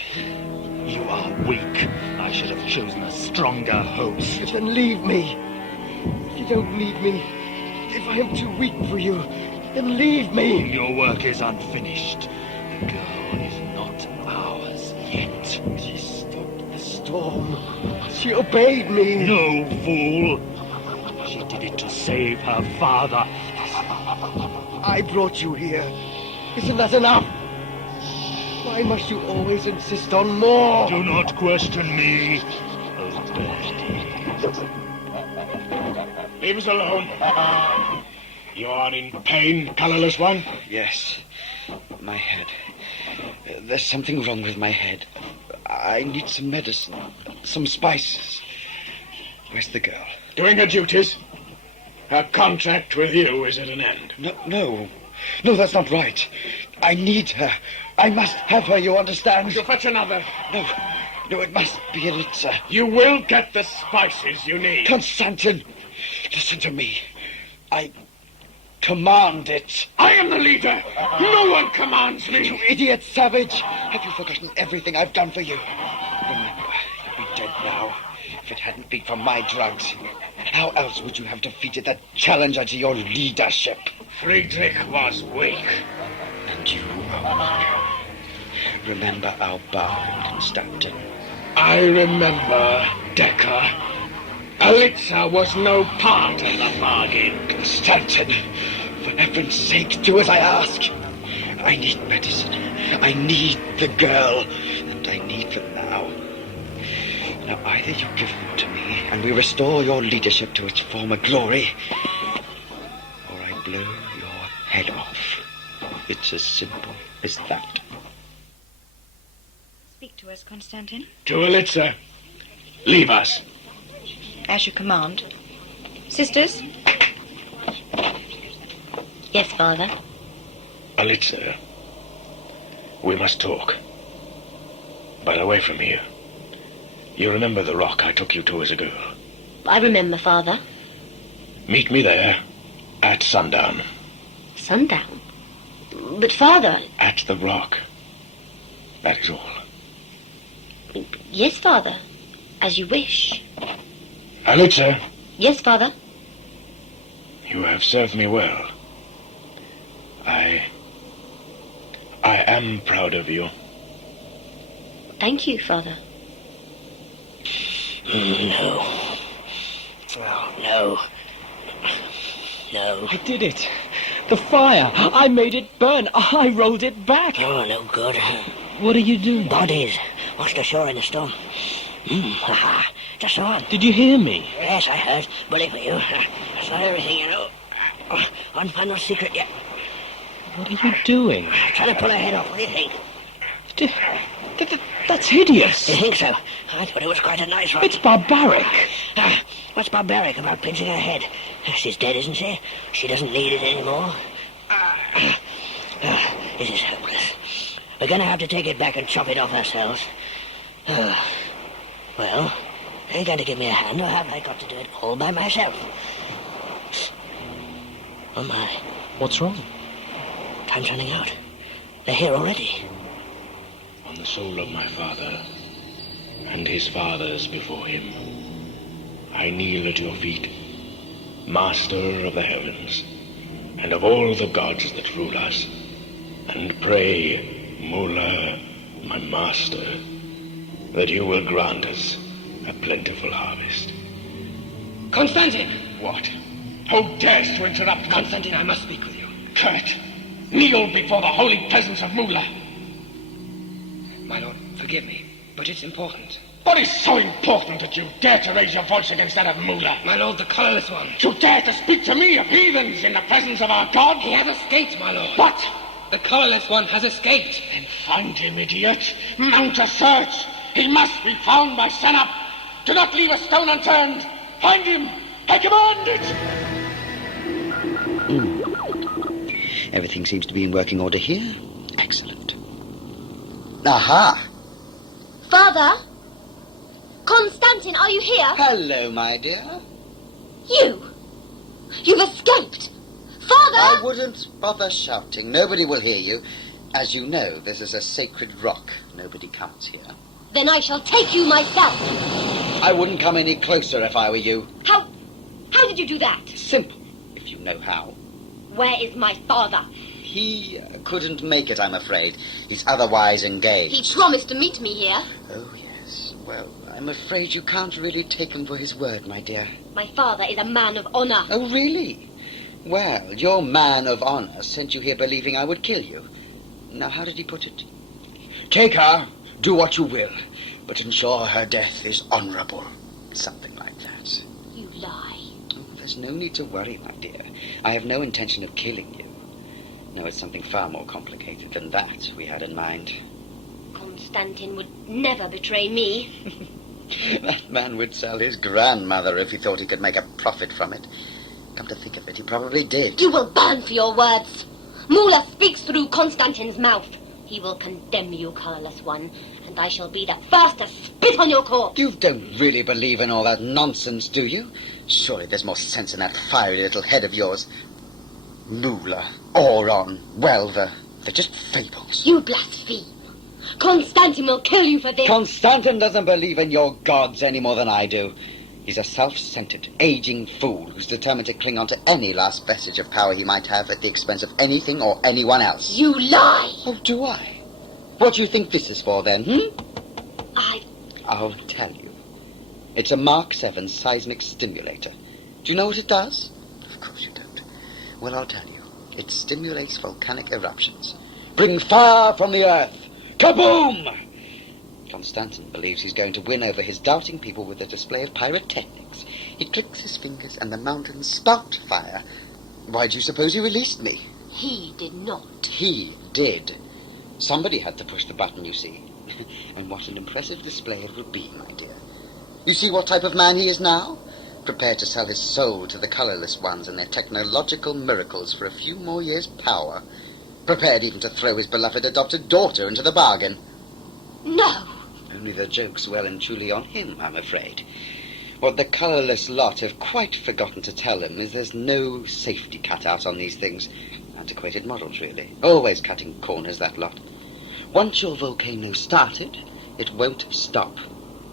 You are weak. I should have chosen a stronger host. Then leave me. If you don't need me, if I am too weak for you, then leave me. Your work is unfinished. The girl is not ours yet. She stopped the storm. She obeyed me. No, fool. She did it to save her father. I brought you here. Isn't that enough? Why must you always insist on more? Do not question me. Obey. Leave us alone. You are in pain, colorless one? Yes. My head. There's something wrong with my head. I need some medicine. Some spices. Where's the girl? Doing her duties. Her contract with you is at an end. No, that's not right. I need her. I must have her, you understand? You'll fetch another. No, it must be Alitza. You will get the spices you need. Constantin, listen to me. I command it. I am the leader. No one commands me. You idiot savage. Have you forgotten everything I've done for you? Remember, you'd be dead now if it hadn't been for my drugs. How else would you have defeated that challenger to your leadership? Friedrich was weak. And you remember our bargain, Constantin. I remember, Decker. Alitza was no part of the bargain. Constantin, for heaven's sake, do as I ask. I need medicine. I need the girl. And I need them now. Now, either you give them to me, and we restore your leadership to its former glory, or I blow your head off. It's as simple as that. Speak to us, Constantin. To Alitza. Leave us. As you command. Sisters? Yes, Father. Alitza, we must talk. But away from here. You remember the rock I took you to as a girl? I remember, Father. Meet me there at sundown. Sundown? But, Father... At the rock. That is all. Yes, Father. As you wish. Alitza, Yes, Father. you have served me well. I am proud of you. Thank you, Father. No. Oh, no. No. I did it. The fire. I made it burn. I rolled it back. Oh, no good. What are you doing? Bodies. Washed ashore in the storm. Haha. Just saw it. Did you hear me? Yes, I heard. Bully for you. I saw everything, you know. One final secret yet. What are you doing? Trying to pull her head off. What do you think? That's hideous. You think so? I thought it was quite a nice one. It's barbaric. What's barbaric about pinching her head? She's dead, isn't she? She doesn't need it anymore. This is hopeless. We're going to have to take it back and chop it off ourselves. Well, are you going to give me a hand, or have I got to do it all by myself? Oh, my. What's wrong? Time's running out. They're here already. On the soul of my father, and his fathers before him, I kneel at your feet, Master of the heavens, and of all the gods that rule us, and pray, Mullah, my master, that you will grant us a plentiful harvest. Constantine! What? Who dares to interrupt me? Constantine, I must speak with you. Kurt, kneel before the holy presence of Mullah. My lord, forgive me, but it's important. What is so important that you dare to raise your voice against that of Mullah? My lord, the colorless one. You dare to speak to me of heathens in the presence of our God? He has escaped, my lord. What? The colorless one has escaped. Then find him, idiot. Mount a search. He must be found by sunup. Do not leave a stone unturned. Find him. I command it. Everything seems to be in working order here. Excellent. Aha! Father? Constantine, are you here? Hello, my dear. You've escaped! Father! I wouldn't bother shouting. Nobody will hear you. As you know, this is a sacred rock. Nobody comes here. Then I shall take you myself. I wouldn't come any closer if I were you. How did you do that? Simple, if you know how. Where is my father? He couldn't make it, I'm afraid. He's otherwise engaged. He promised to meet me here. Oh, yes. Well, I'm afraid you can't really take him for his word, my dear. My father is a man of honor. Oh, really? Well, your man of honor sent you here believing I would kill you. Now, how did he put it? Take her, do what you will, but ensure her death is honorable. Something like that. You lie. Oh, there's no need to worry, my dear. I have no intention of killing you. No, it's something far more complicated than that we had in mind. Constantine would never betray me. That man would sell his grandmother if he thought he could make a profit from it. Come to think of it, he probably did. You will burn for your words. Mullah speaks through Constantine's mouth. He will condemn you, colorless one, and I shall be the first to spit on your corpse. You don't really believe in all that nonsense, do you? Surely there's more sense in that fiery little head of yours. Mullah, Oron, Welver, they're just fables. You blaspheme. Constantine will kill you for this. Constantine doesn't believe in your gods any more than I do. He's a self-centered, aging fool who's determined to cling on to any last vestige of power he might have at the expense of anything or anyone else. You lie! Oh, do I? What do you think this is for, then, I'll tell you. It's a Mark 7 seismic stimulator. Do you know what it does? Of course you don't. Well, I'll tell you. It stimulates volcanic eruptions. Bring fire from the earth! Kaboom! Constantine believes he's going to win over his doubting people with a display of pyrotechnics. He clicks his fingers and the mountains spout fire. Why do you suppose he released me? He did not. He did. Somebody had to push the button, you see. And what an impressive display it will be, my dear. You see what type of man he is now? Prepared to sell his soul to the colorless ones and their technological miracles for a few more years' power. Prepared even to throw his beloved adopted daughter into the bargain. No. Only the joke's well and truly on him, I'm afraid. What the colourless lot have quite forgotten to tell him is there's no safety cutout on these things. Antiquated models, really. Always cutting corners, that lot. Once your volcano started, it won't stop.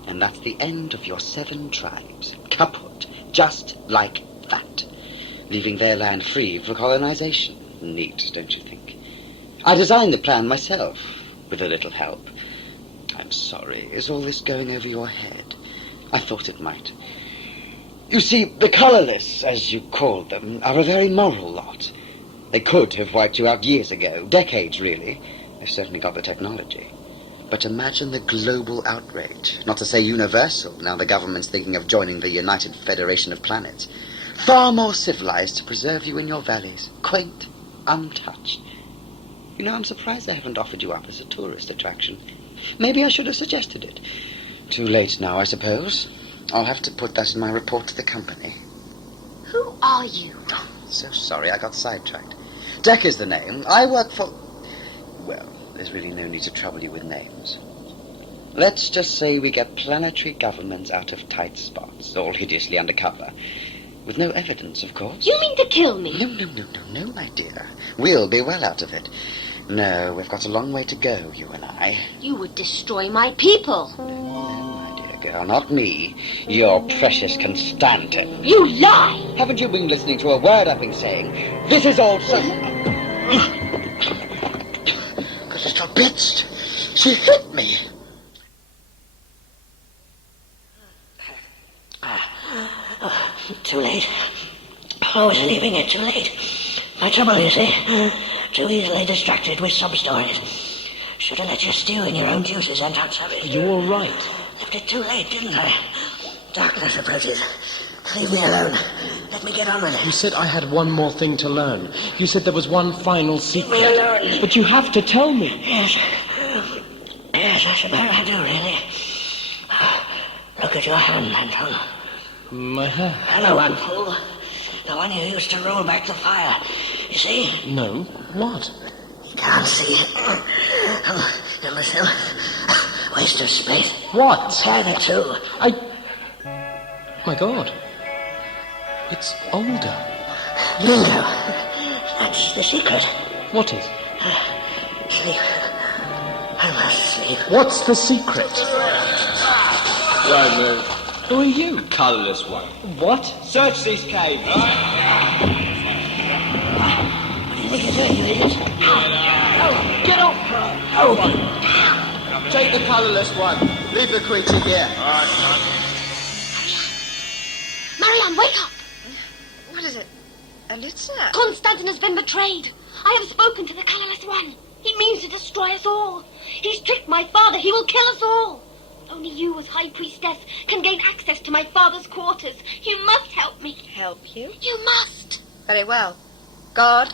And that's the end of your 7 tribes. Kaput. Just like that. Leaving their land free for colonization. Neat, don't you think? I designed the plan myself, with a little help. I'm sorry, is all this going over your head? I thought it might. You see, the colourless, as you called them, are a very moral lot. They could have wiped you out years ago, decades really. They've certainly got the technology. But imagine the global outrage, not to say universal, now the government's thinking of joining the United Federation of Planets. Far more civilized to preserve you in your valleys, quaint, untouched. You know, I'm surprised they haven't offered you up as a tourist attraction. Maybe I should have suggested it. Too late now, I suppose. I'll have to put that in my report to the company. Who are you? Oh, so sorry, I got sidetracked. Deck is the name. I work for... Well, there's really no need to trouble you with names. Let's just say we get planetary governments out of tight spots, all hideously undercover. With no evidence, of course. You mean to kill me? No, my dear. We'll be well out of it. No, we've got a long way to go, you and I. You would destroy my people. No, my dear girl, not me. Your precious Constantin. You lie! Haven't you been listening to a word I've been saying? This is all so... The little bitch. She hit me. Too late. I was leaving it too late. My trouble, you see, too easily distracted with some stories. Should have let you stew in your own juices and not some it. You were right. Left it too late, didn't I? Darkness approaches. Leave me alone. Let me get on with it. You said I had one more thing to learn. You said there was one final secret. Leave me alone. But you have to tell me. Yes. Yes, I suppose I do, really. Look at your hand, Anton. My hair? Hello, one, fool. The one you used to roll back the fire. You see? No. What? You can't see it. Oh, imbecile. Waste of space. What? Tear the two. My God. It's older. Bingo. That's the secret. What is? Sleep. I must sleep. What's the secret? Don't move. Who are you? Colourless one. What? Search these caves. What are you doing, you idiot? Get off! Oh. Take the colourless one. Leave the creature here. Marianne, wake up! What is it? Alitza? Constantin has been betrayed. I have spoken to the colourless one. He means to destroy us all. He's tricked my father. He will kill us all. Only you, as High Priestess, can gain access to my father's quarters. You must help me. Help you? You must. Very well. Guard,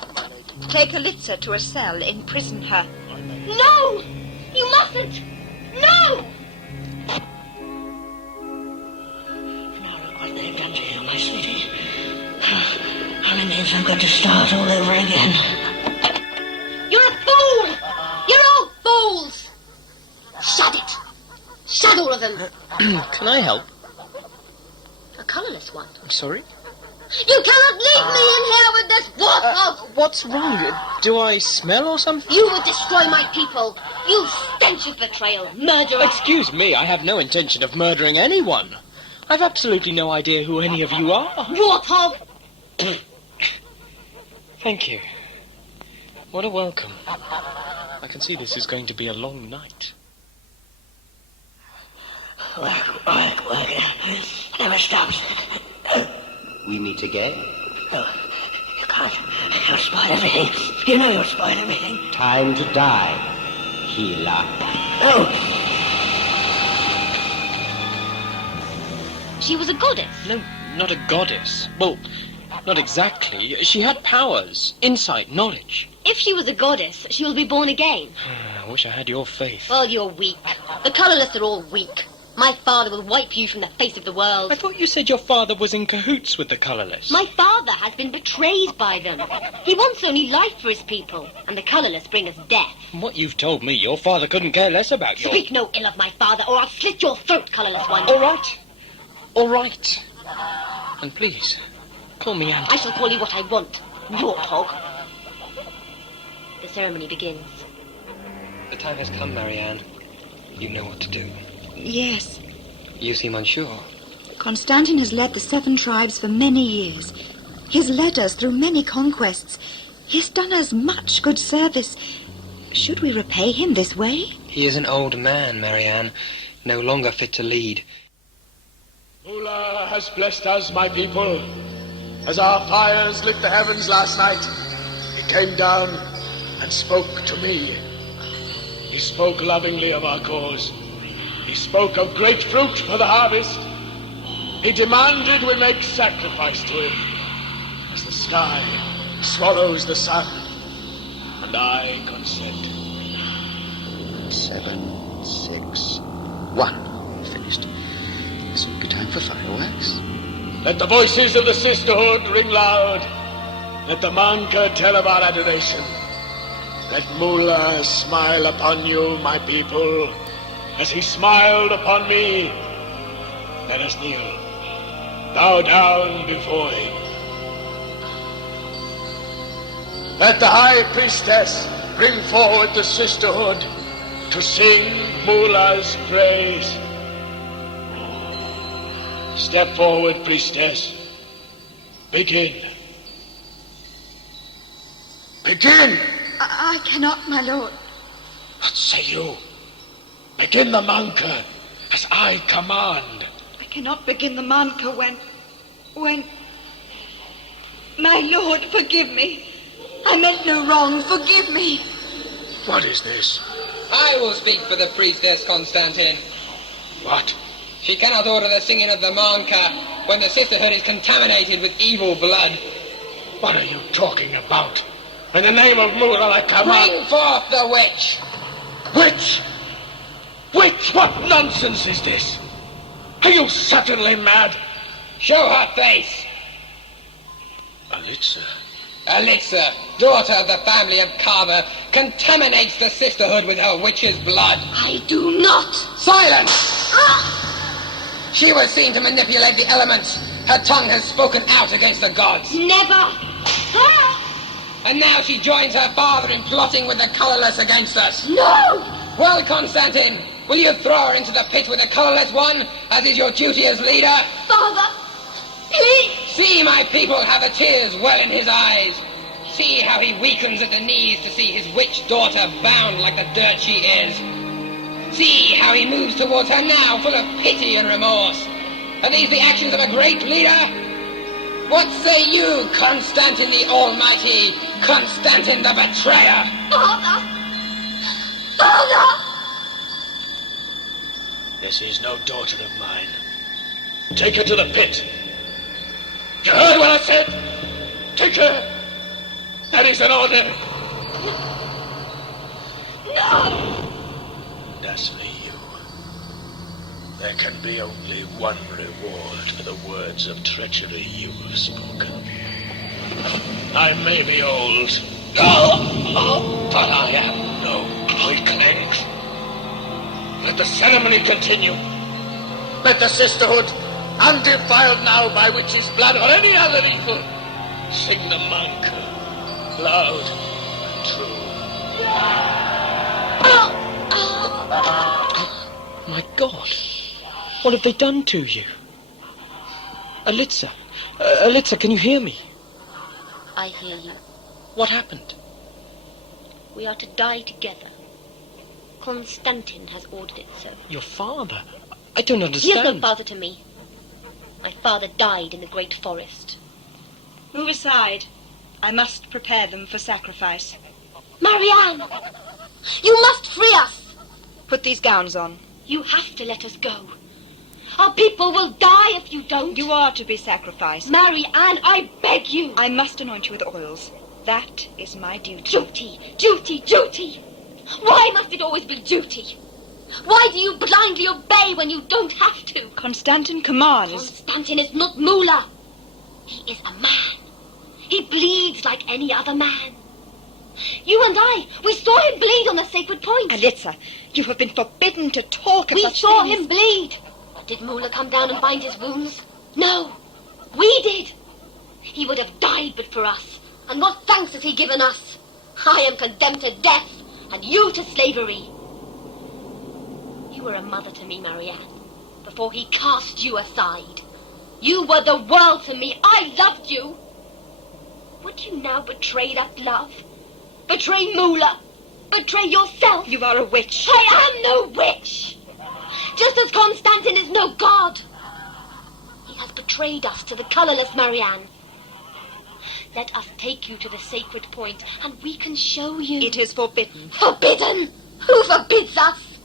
take Alitza to a cell. Imprison her. No! You mustn't! No! Now look what they've done to you, my sweetie. Only means I've got to start all over again. You're a fool! You're all fools! Shut it! Shut all of them! Can I help? A colourless one. I'm sorry? You cannot leave me in here with this warthog! What's wrong? Do I smell or something? You would destroy my people. You stench of betrayal, murderer! Excuse me, I have no intention of murdering anyone. I've absolutely no idea who any of you are. Warthog! Thank you. What a welcome. I can see this is going to be a long night. Work. Never stops. We meet again. Oh, you can't. You'll spoil everything. You know you'll spoil everything. Time to die, healer. No! She was a goddess. No, not a goddess. Well, not exactly. She had powers, insight, knowledge. If she was a goddess, she will be born again. I wish I had your faith. Well, you're weak. The colourless are all weak. My father will wipe you from the face of the world. I thought you said your father was in cahoots with the colourless. My father has been betrayed by them. He wants only life for his people, and the colourless bring us death. From what you've told me, your father couldn't care less about you. Speak no ill of my father, or I'll slit your throat, colourless one. All right. All right. And please, call me Auntie. I shall call you what I want, warthog. The ceremony begins. The time has come, Marianne. You know what to do. Yes. You seem unsure. Constantine has led the 7 tribes for many years. He's led us through many conquests. He's done us much good service. Should we repay him this way? He is an old man, Marianne, no longer fit to lead. Mula has blessed us, my people. As our fires lit the heavens last night, he came down and spoke to me. He spoke lovingly of our cause. He spoke of great fruit for the harvest. He demanded we make sacrifice to him, as the sky swallows the sun, and I consent. 7, 6, 1. Finished. This would be time for fireworks. Let the voices of the sisterhood ring loud. Let the manka tell of our adoration. Let Mula smile upon you, my people, as he smiled upon me. Let us kneel, bow down before him. Let the high priestess bring forward the sisterhood to sing Mula's praise. Step forward, priestess. Begin. Begin! I cannot, my lord. What say you? Begin the manka as I command. I cannot begin the manka when... My lord, forgive me. I meant no wrong. Forgive me. What is this? I will speak for the priestess, Constantine. What? She cannot order the singing of the manka when the sisterhood is contaminated with evil blood. What are you talking about? In the name of Mula, I command... Bring forth the witch! Witch? Witch? What nonsense is this? Are you suddenly mad? Show her face! Alitza. Alitza, daughter of the family of Carver, contaminates the sisterhood with her witch's blood. I do not. Silence! She was seen to manipulate the elements. Her tongue has spoken out against the gods. Never. And now she joins her father in plotting with the colourless against us. No! Well, Constantine, will you throw her into the pit with the colourless one, as is your duty as leader? Father, please! See, my people, how the tears well in his eyes. See how he weakens at the knees to see his witch daughter bound like the dirt she is. See how he moves towards her now, full of pity and remorse. Are these the actions of a great leader? What say you, Constantine the Almighty, Constantine the Betrayer? Father! Father! This is no daughter of mine. Take her to the pit. You heard what I said? Take her. That is an order. No! And as for you, there can be only one reward for the words of treachery you have spoken. I may be old, but I am no weakling. Let the ceremony continue. Let the sisterhood, undefiled now by witches' blood or any other evil, sing the manka, loud and true. My God, what have they done to you? Alitza, Alitza, can you hear me? I hear you. What happened? We are to die together. Constantine has ordered it so. Your father? I don't He understand. is no father to me. My father died in the great forest. Move aside. I must prepare them for sacrifice. Marianne! You must free us! Put these gowns on. You have to let us go. Our people will die if you don't. You are to be sacrificed. Marianne, I beg you. I must anoint you with oils. That is my duty. Duty, duty, duty. Why must it always be duty? Why do you blindly obey when you don't have to? Constantine commands. Constantine is not Mula. He is a man. He bleeds like any other man. You and I, we saw him bleed on the sacred point. Alitza, you have been forbidden to talk of We such saw things. him bleed. Did Moolah come down and bind his wounds? No, we did. He would have died but for us. And what thanks has he given us? I am condemned to death, and you to slavery. You were a mother to me, Marianne, before he cast you aside. You were the world to me. I loved you. Would you now betray that love? Betray Moolah? Betray yourself? You are a witch. I am no witch. Just as Constantine is no god. He has betrayed us to the colourless Marianne. Let us take you to the sacred point, and we can show you. It is forbidden. Forbidden? Who forbids us?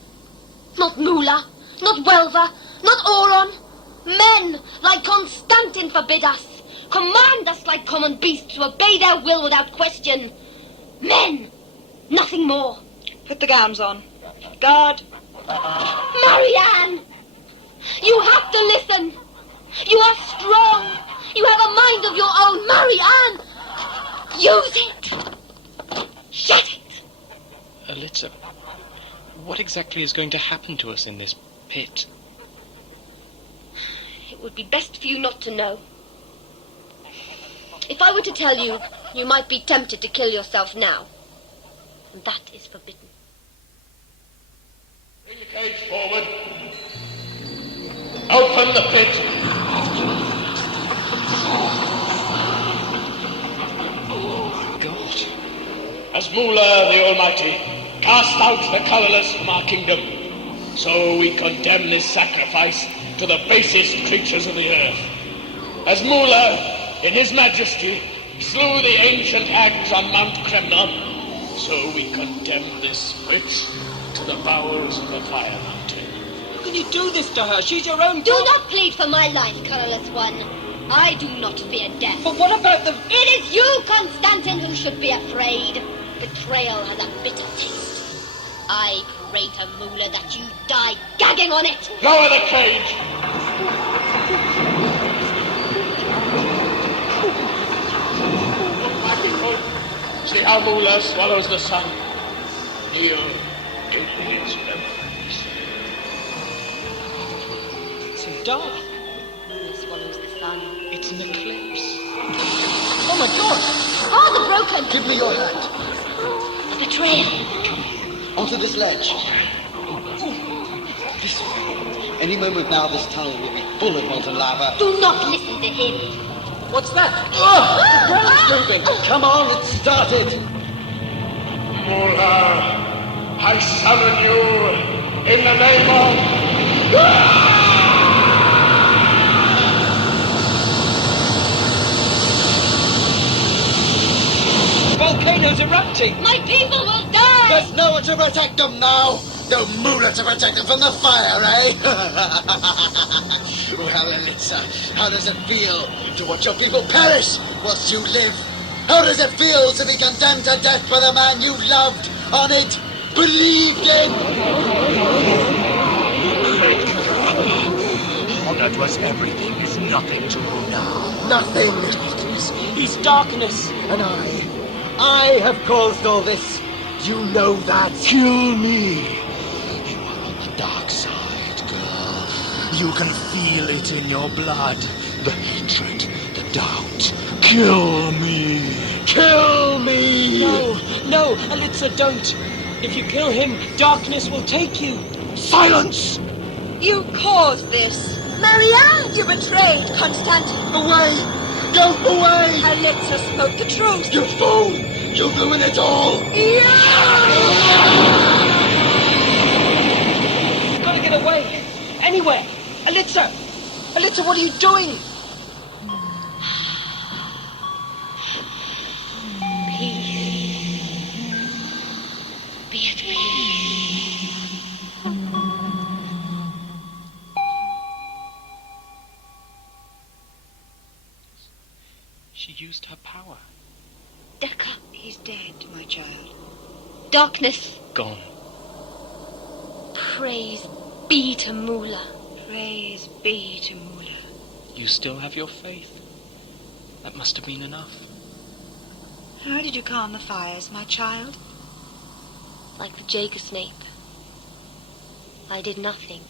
Not Moolah, not Welver, not Auron. Men like Constantine forbid us. Command us like common beasts to obey their will without question. Men, nothing more. Put the gowns on. Guard. Marianne! You have to listen. You are strong. You have a mind of your own. Marianne! Use it. Shut it. Alitza, what exactly is going to happen to us in this pit? It would be best for you not to know. If I were to tell you, you might be tempted to kill yourself now. And that is forbidden. Bring the cage forward. Open the pit. God. As Moolah the Almighty cast out the colourless from our kingdom, so we condemn this sacrifice to the basest creatures of the earth. As Moolah, in his majesty, slew the ancient hags on Mount Kremnon, so we condemn this witch to the bowels of the Fire Mountain. How can you do this to her? She's your own Do not plead for my life, colourless one. I do not fear death. But what about the... It is you, Constantine, who should be afraid. Betrayal has a bitter taste. I pray to Moolah that you die gagging on it. Lower the cage! My people, see how Moolah swallows the sun. Kneel, do its reverence. It's so dark. Moolah swallows the sun. It's an eclipse. Oh, my God! Father broken! Give me your hand. A betrayal. Onto this ledge. This way. Any moment now, this tunnel will be full of molten lava. Do not listen to him. What's that? The ground's moving. Come on, it's started. Moolah, I summon you in the name of... Volcano's erupting! My people will die! There's no one to protect them now. No Moolah to protect them from the fire, eh? Well, Alitza, how does it feel to watch your people perish whilst you live? How does it feel to be condemned to death by the man you loved, on it, believed in? All that was everything is nothing to you now. Nothing. He's darkness. And I have caused all this. You know that. Kill me. You are on the dark side, girl. You can feel it in your blood. The hatred, the doubt. Kill me. Kill me. No, Alitza, don't. If you kill him, darkness will take you. Silence! You caused this. Marianne, you betrayed Constantine. Away! Go away! Alitza spoke the truth. You fool! You'll ruin it all! You've got to get away. Anywhere. Alitza! Alitza, what are you doing? Peace. Be at peace. She used her power. Decker. He's dead, my child. Darkness. Gone. Praise be to Moolah. Praise be to Moolah. You still have your faith. That must have been enough. How did you calm the fires, my child? Like the Jaeger Snape. I did nothing.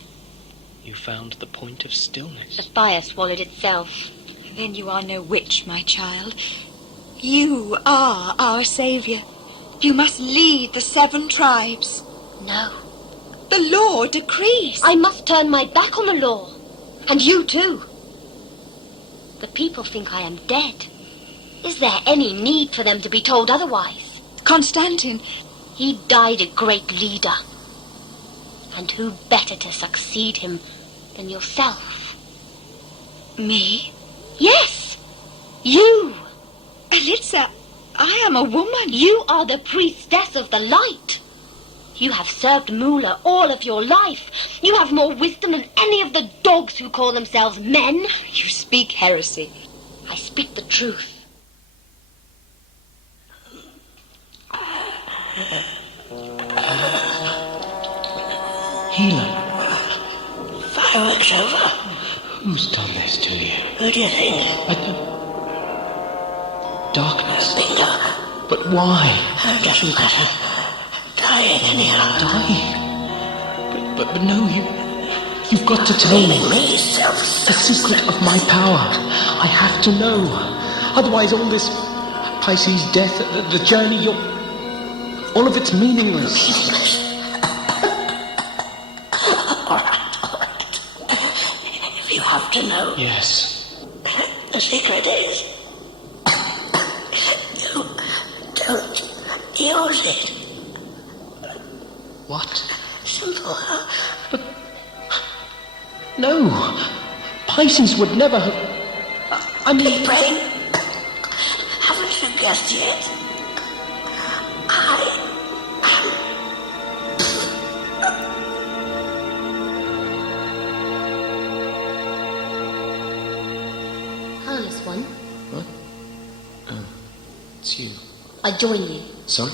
You found the point of stillness. The fire swallowed itself. Then you are no witch, my child. You are our savior. You must lead the 7 tribes. No. The law decrees. I must turn my back on the law. And you too. The people think I am dead. Is there any need for them to be told otherwise? Constantin. He died a great leader. And who better to succeed him than yourself? Me? Yes, you. Elitza, I am a woman. You are the priestess of the light. You have served Mula all of your life. You have more wisdom than any of the dogs who call themselves men. You speak heresy. I speak the truth. Healer, Fireworks over. who's done this to you? Who do you think? Darkness. Bingo. But why? It doesn't matter. Dying anyhow. Dying? But no, you've got to tell me. Me, self. The secret of my power. I have to know. Otherwise all this Piisces' death, the journey, all of it's meaningless. Meaningless. All right. If you have to know. Yes. The secret is you don't use it. What? Simple, huh? But no. Piisces would never have... I mean... Keep praying. Haven't you guessed yet? I Colourless one, What? Oh, it's you. I join you. Sorry?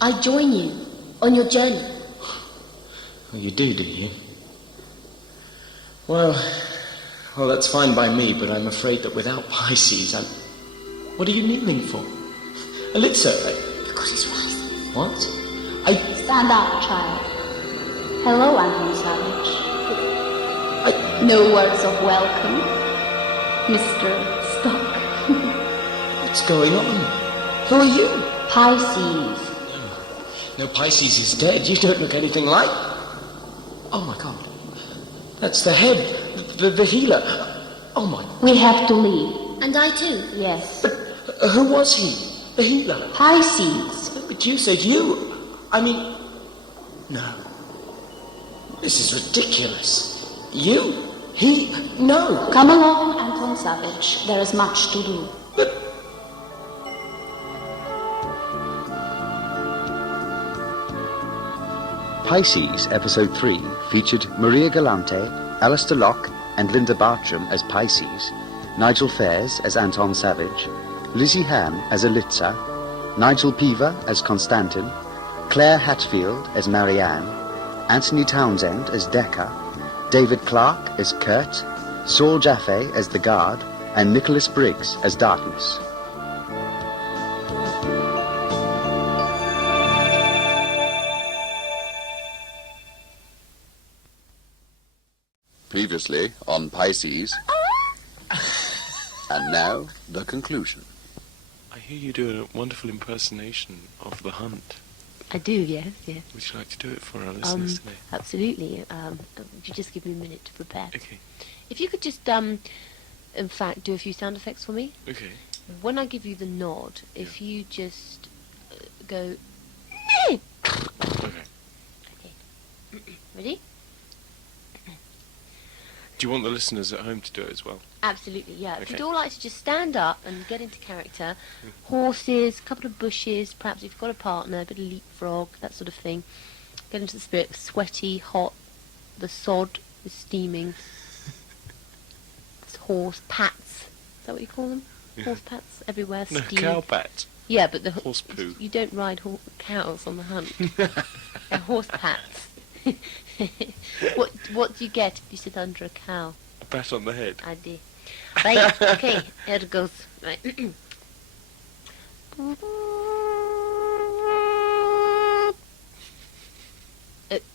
I join you on your journey. Oh, you do you? Well, that's fine by me, but I'm afraid that without Piisces, What are you kneeling for? Elitza, Because it's rising. What? Stand up, child. Hello, alumni Savage. No words of welcome, Mr. Stuck. What's going on? Who are you? Piisces. No, Piisces is dead. You don't look anything like... Oh, my God. That's the head, the healer. Oh, my... We have to leave. And I too. Yes. But who was he? The healer? Piisces. But you said you... I mean... No. This is ridiculous. You? He... No. Come along, Anton Savage. There is much to do. But... Piisces, Episode 3, featured Maria Galante, Alistair Locke and Linda Bartram as Piisces, Nigel Fairs as Anton Savage, Lizzie Ham as Elitza, Nigel Peaver as Constantin, Claire Hatfield as Marianne, Anthony Townsend as Decca, David Clark as Kurt, Saul Jaffe as the Guard, and Nicholas Briggs as Darkness. Previously on Piisces. And now, the conclusion. I hear you do a wonderful impersonation of the hunt. I do, yes. Would you like to do it for our listeners today? Absolutely. Would you just give me a minute to prepare? Okay. If you could just, in fact, do a few sound effects for me. Okay. When I give you the nod, if you just go... Okay. Ready? Do you want the listeners at home to do it as well? Absolutely, yeah. If Okay. you'd all like to just stand up and get into character, horses, a couple of bushes, perhaps if you've got a partner, a bit of leapfrog, that sort of thing. Get into the spirit, sweaty, hot, the sod is steaming. There's horse pats. Is that what you call them? Yeah. Horse pats everywhere, No, steam. cow pat. Yeah, but the Horse poo. You don't ride cows on the hunt. They're horse pats. What do you get if you sit under a cow? A pat on the head. I do. Right, okay, here it goes. Right.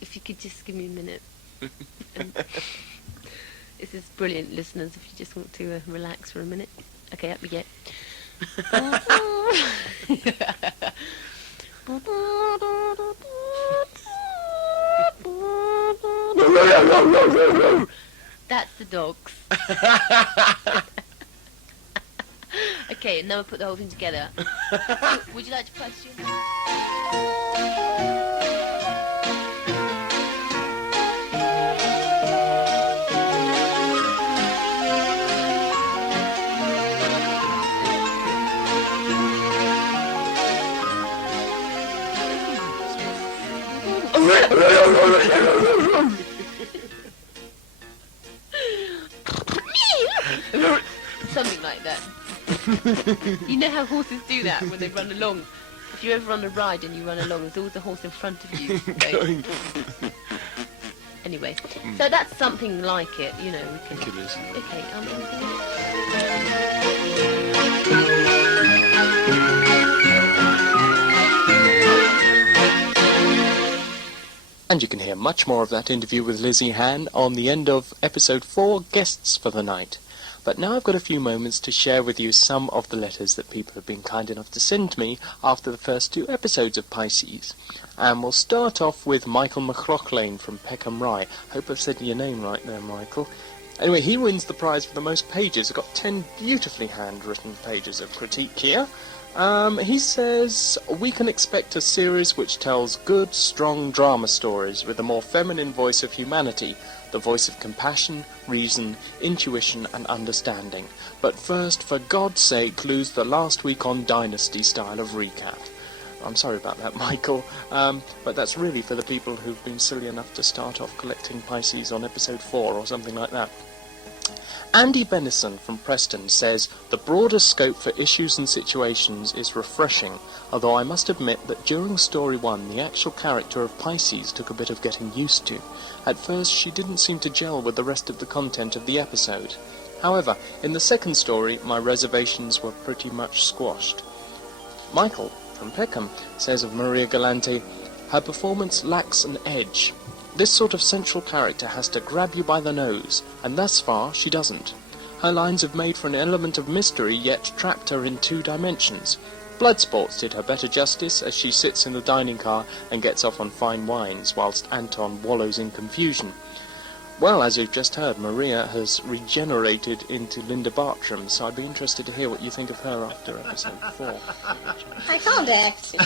If you could just give me a minute. This is brilliant, listeners, if you just want to relax for a minute. Okay, up we get. That's the dogs. Okay, and now we'll put the whole thing together. Would you like to press your... Something like that. You know how horses do that when they run along? If you ever on a ride and you run along, there's always a horse in front of you. So. Anyway, so that's something like it, you know. We can... Thank you, Liz. Okay, And you can hear much more of that interview with Lizzie Hann on the end of episode 4, Guests for the Night. But now I've got a few moments to share with you some of the letters that people have been kind enough to send me after the first 2 episodes of Piisces. And we'll start off with Michael McLaughlin from Peckham Rye. Hope I've said your name right there, Michael. Anyway, he wins the prize for the most pages. I've got 10 beautifully handwritten pages of critique here. He says, we can expect a series which tells good, strong drama stories with a more feminine voice of humanity, the voice of compassion, reason, intuition and understanding. But first, for God's sake, lose the last week on Dynasty style of recap. I'm sorry about that, Michael, but that's really for the people who've been silly enough to start off collecting Piisces on episode 4 or something like that. Andy Bennison from Preston says, the broader scope for issues and situations is refreshing, although I must admit that during story 1 the actual character of Piisces took a bit of getting used to. At first she didn't seem to gel with the rest of the content of the episode. However, in the second story my reservations were pretty much squashed. Michael from Peckham says of Maria Galante, her performance lacks an edge. This sort of central character has to grab you by the nose, and thus far she doesn't. Her lines have made for an element of mystery, yet trapped her in 2 dimensions. Bloodsports did her better justice as she sits in the dining car and gets off on fine wines, whilst Anton wallows in confusion. Well, as you've just heard, Maria has regenerated into Linda Bartram, so I'd be interested to hear what you think of her after episode 4. I can't act.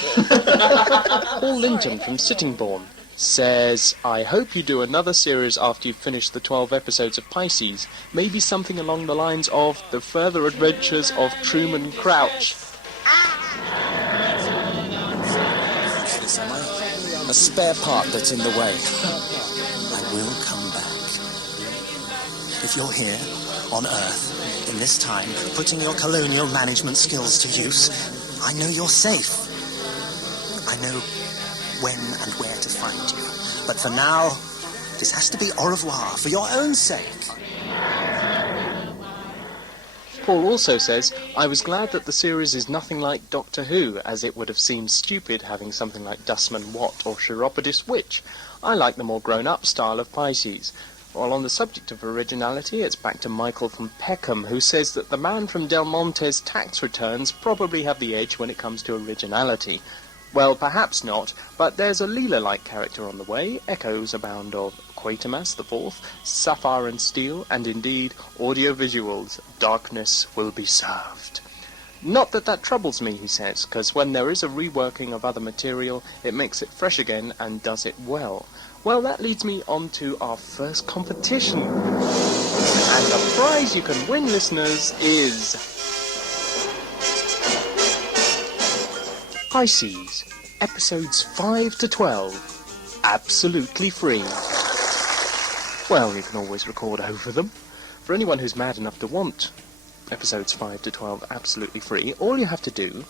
Paul Linton from Sittingbourne says, I hope you do another series after you've finished the 12 episodes of Piisces, maybe something along the lines of The Further Adventures of Truman Crouch. A spare part that's in the way. I will come back. If you're here, on Earth, in this time, putting your colonial management skills to use, I know you're safe. I know when and where to find you. But for now, this has to be au revoir for your own sake. Paul also says, I was glad that the series is nothing like Doctor Who, as it would have seemed stupid having something like Dustman Watt or Chiropodist Witch. I like the more grown-up style of Piisces. While on the subject of originality, it's back to Michael from Peckham, who says that the man from Del Monte's tax returns probably have the edge when it comes to originality. Well, perhaps not, but there's a Leela-like character on the way, echoes abound of Quatermass the Fourth, Sapphire and Steel, and indeed, audio-visuals, darkness will be served. Not that that troubles me, he says, because when there is a reworking of other material, it makes it fresh again and does it well. Well, that leads me on to our first competition. And the prize you can win, listeners, is Piisces, episodes 5 to 12, absolutely free. Well, you can always record over them. For anyone who's mad enough to want episodes 5 to 12 absolutely free, all you have to do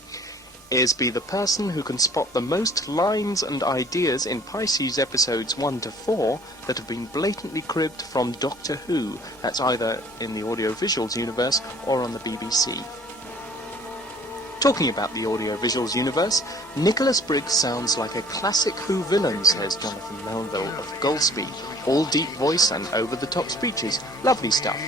is be the person who can spot the most lines and ideas in Piisces episodes 1 to 4 that have been blatantly cribbed from Doctor Who. That's either in the audio-visuals universe or on the BBC. Talking about the audiovisuals universe, Nicholas Briggs sounds like a classic Who villain, says Jonathan Melville of Goldspeed. All deep voice and over-the-top speeches. Lovely stuff.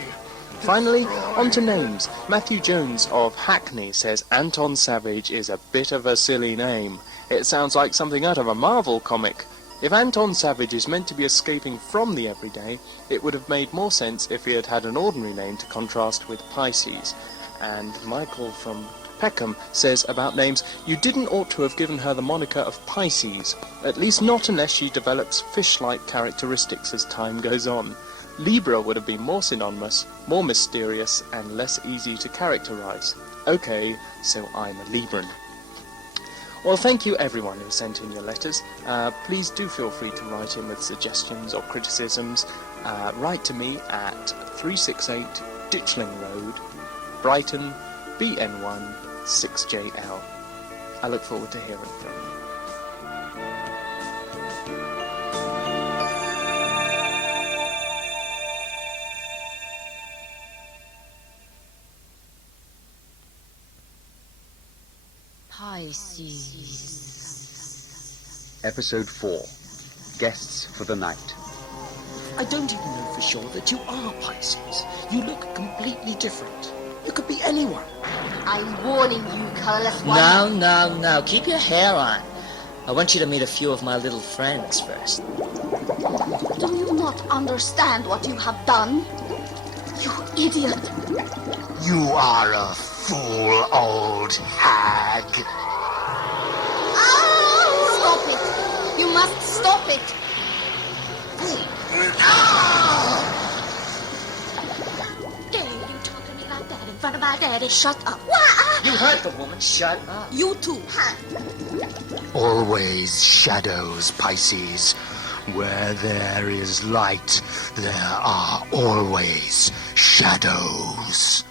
Finally, on to names. Matthew Jones of Hackney says Anton Savage is a bit of a silly name. It sounds like something out of a Marvel comic. If Anton Savage is meant to be escaping from the everyday, it would have made more sense if he had had an ordinary name to contrast with Piisces. And Michael from Peckham says about names, you didn't ought to have given her the moniker of Piisces, at least not unless she develops fish-like characteristics as time goes on. Libra would have been more synonymous, more mysterious, and less easy to characterize. Okay, so I'm a Libran. Well, thank you everyone who sent in your letters. Please do feel free to write in with suggestions or criticisms. Write to me at 368 Ditchling Road, Brighton, BN1 6JL. I look forward to hearing from you. Piisces. Episode 4. Guests for the Night. I don't even know for sure that you are Piisces. You look completely different. You could be anyone. I'm warning you, colourless one. Now, keep your hair on. I want you to meet a few of my little friends first. Do you not understand what you have done? You idiot! You are a fool, old hag. Stop it! You must stop it! Dare you talk to me like that in front of my daddy? Shut up. You heard the woman. Shut up. You too. Always shadows, Piisces. Where there is light, there are always shadows.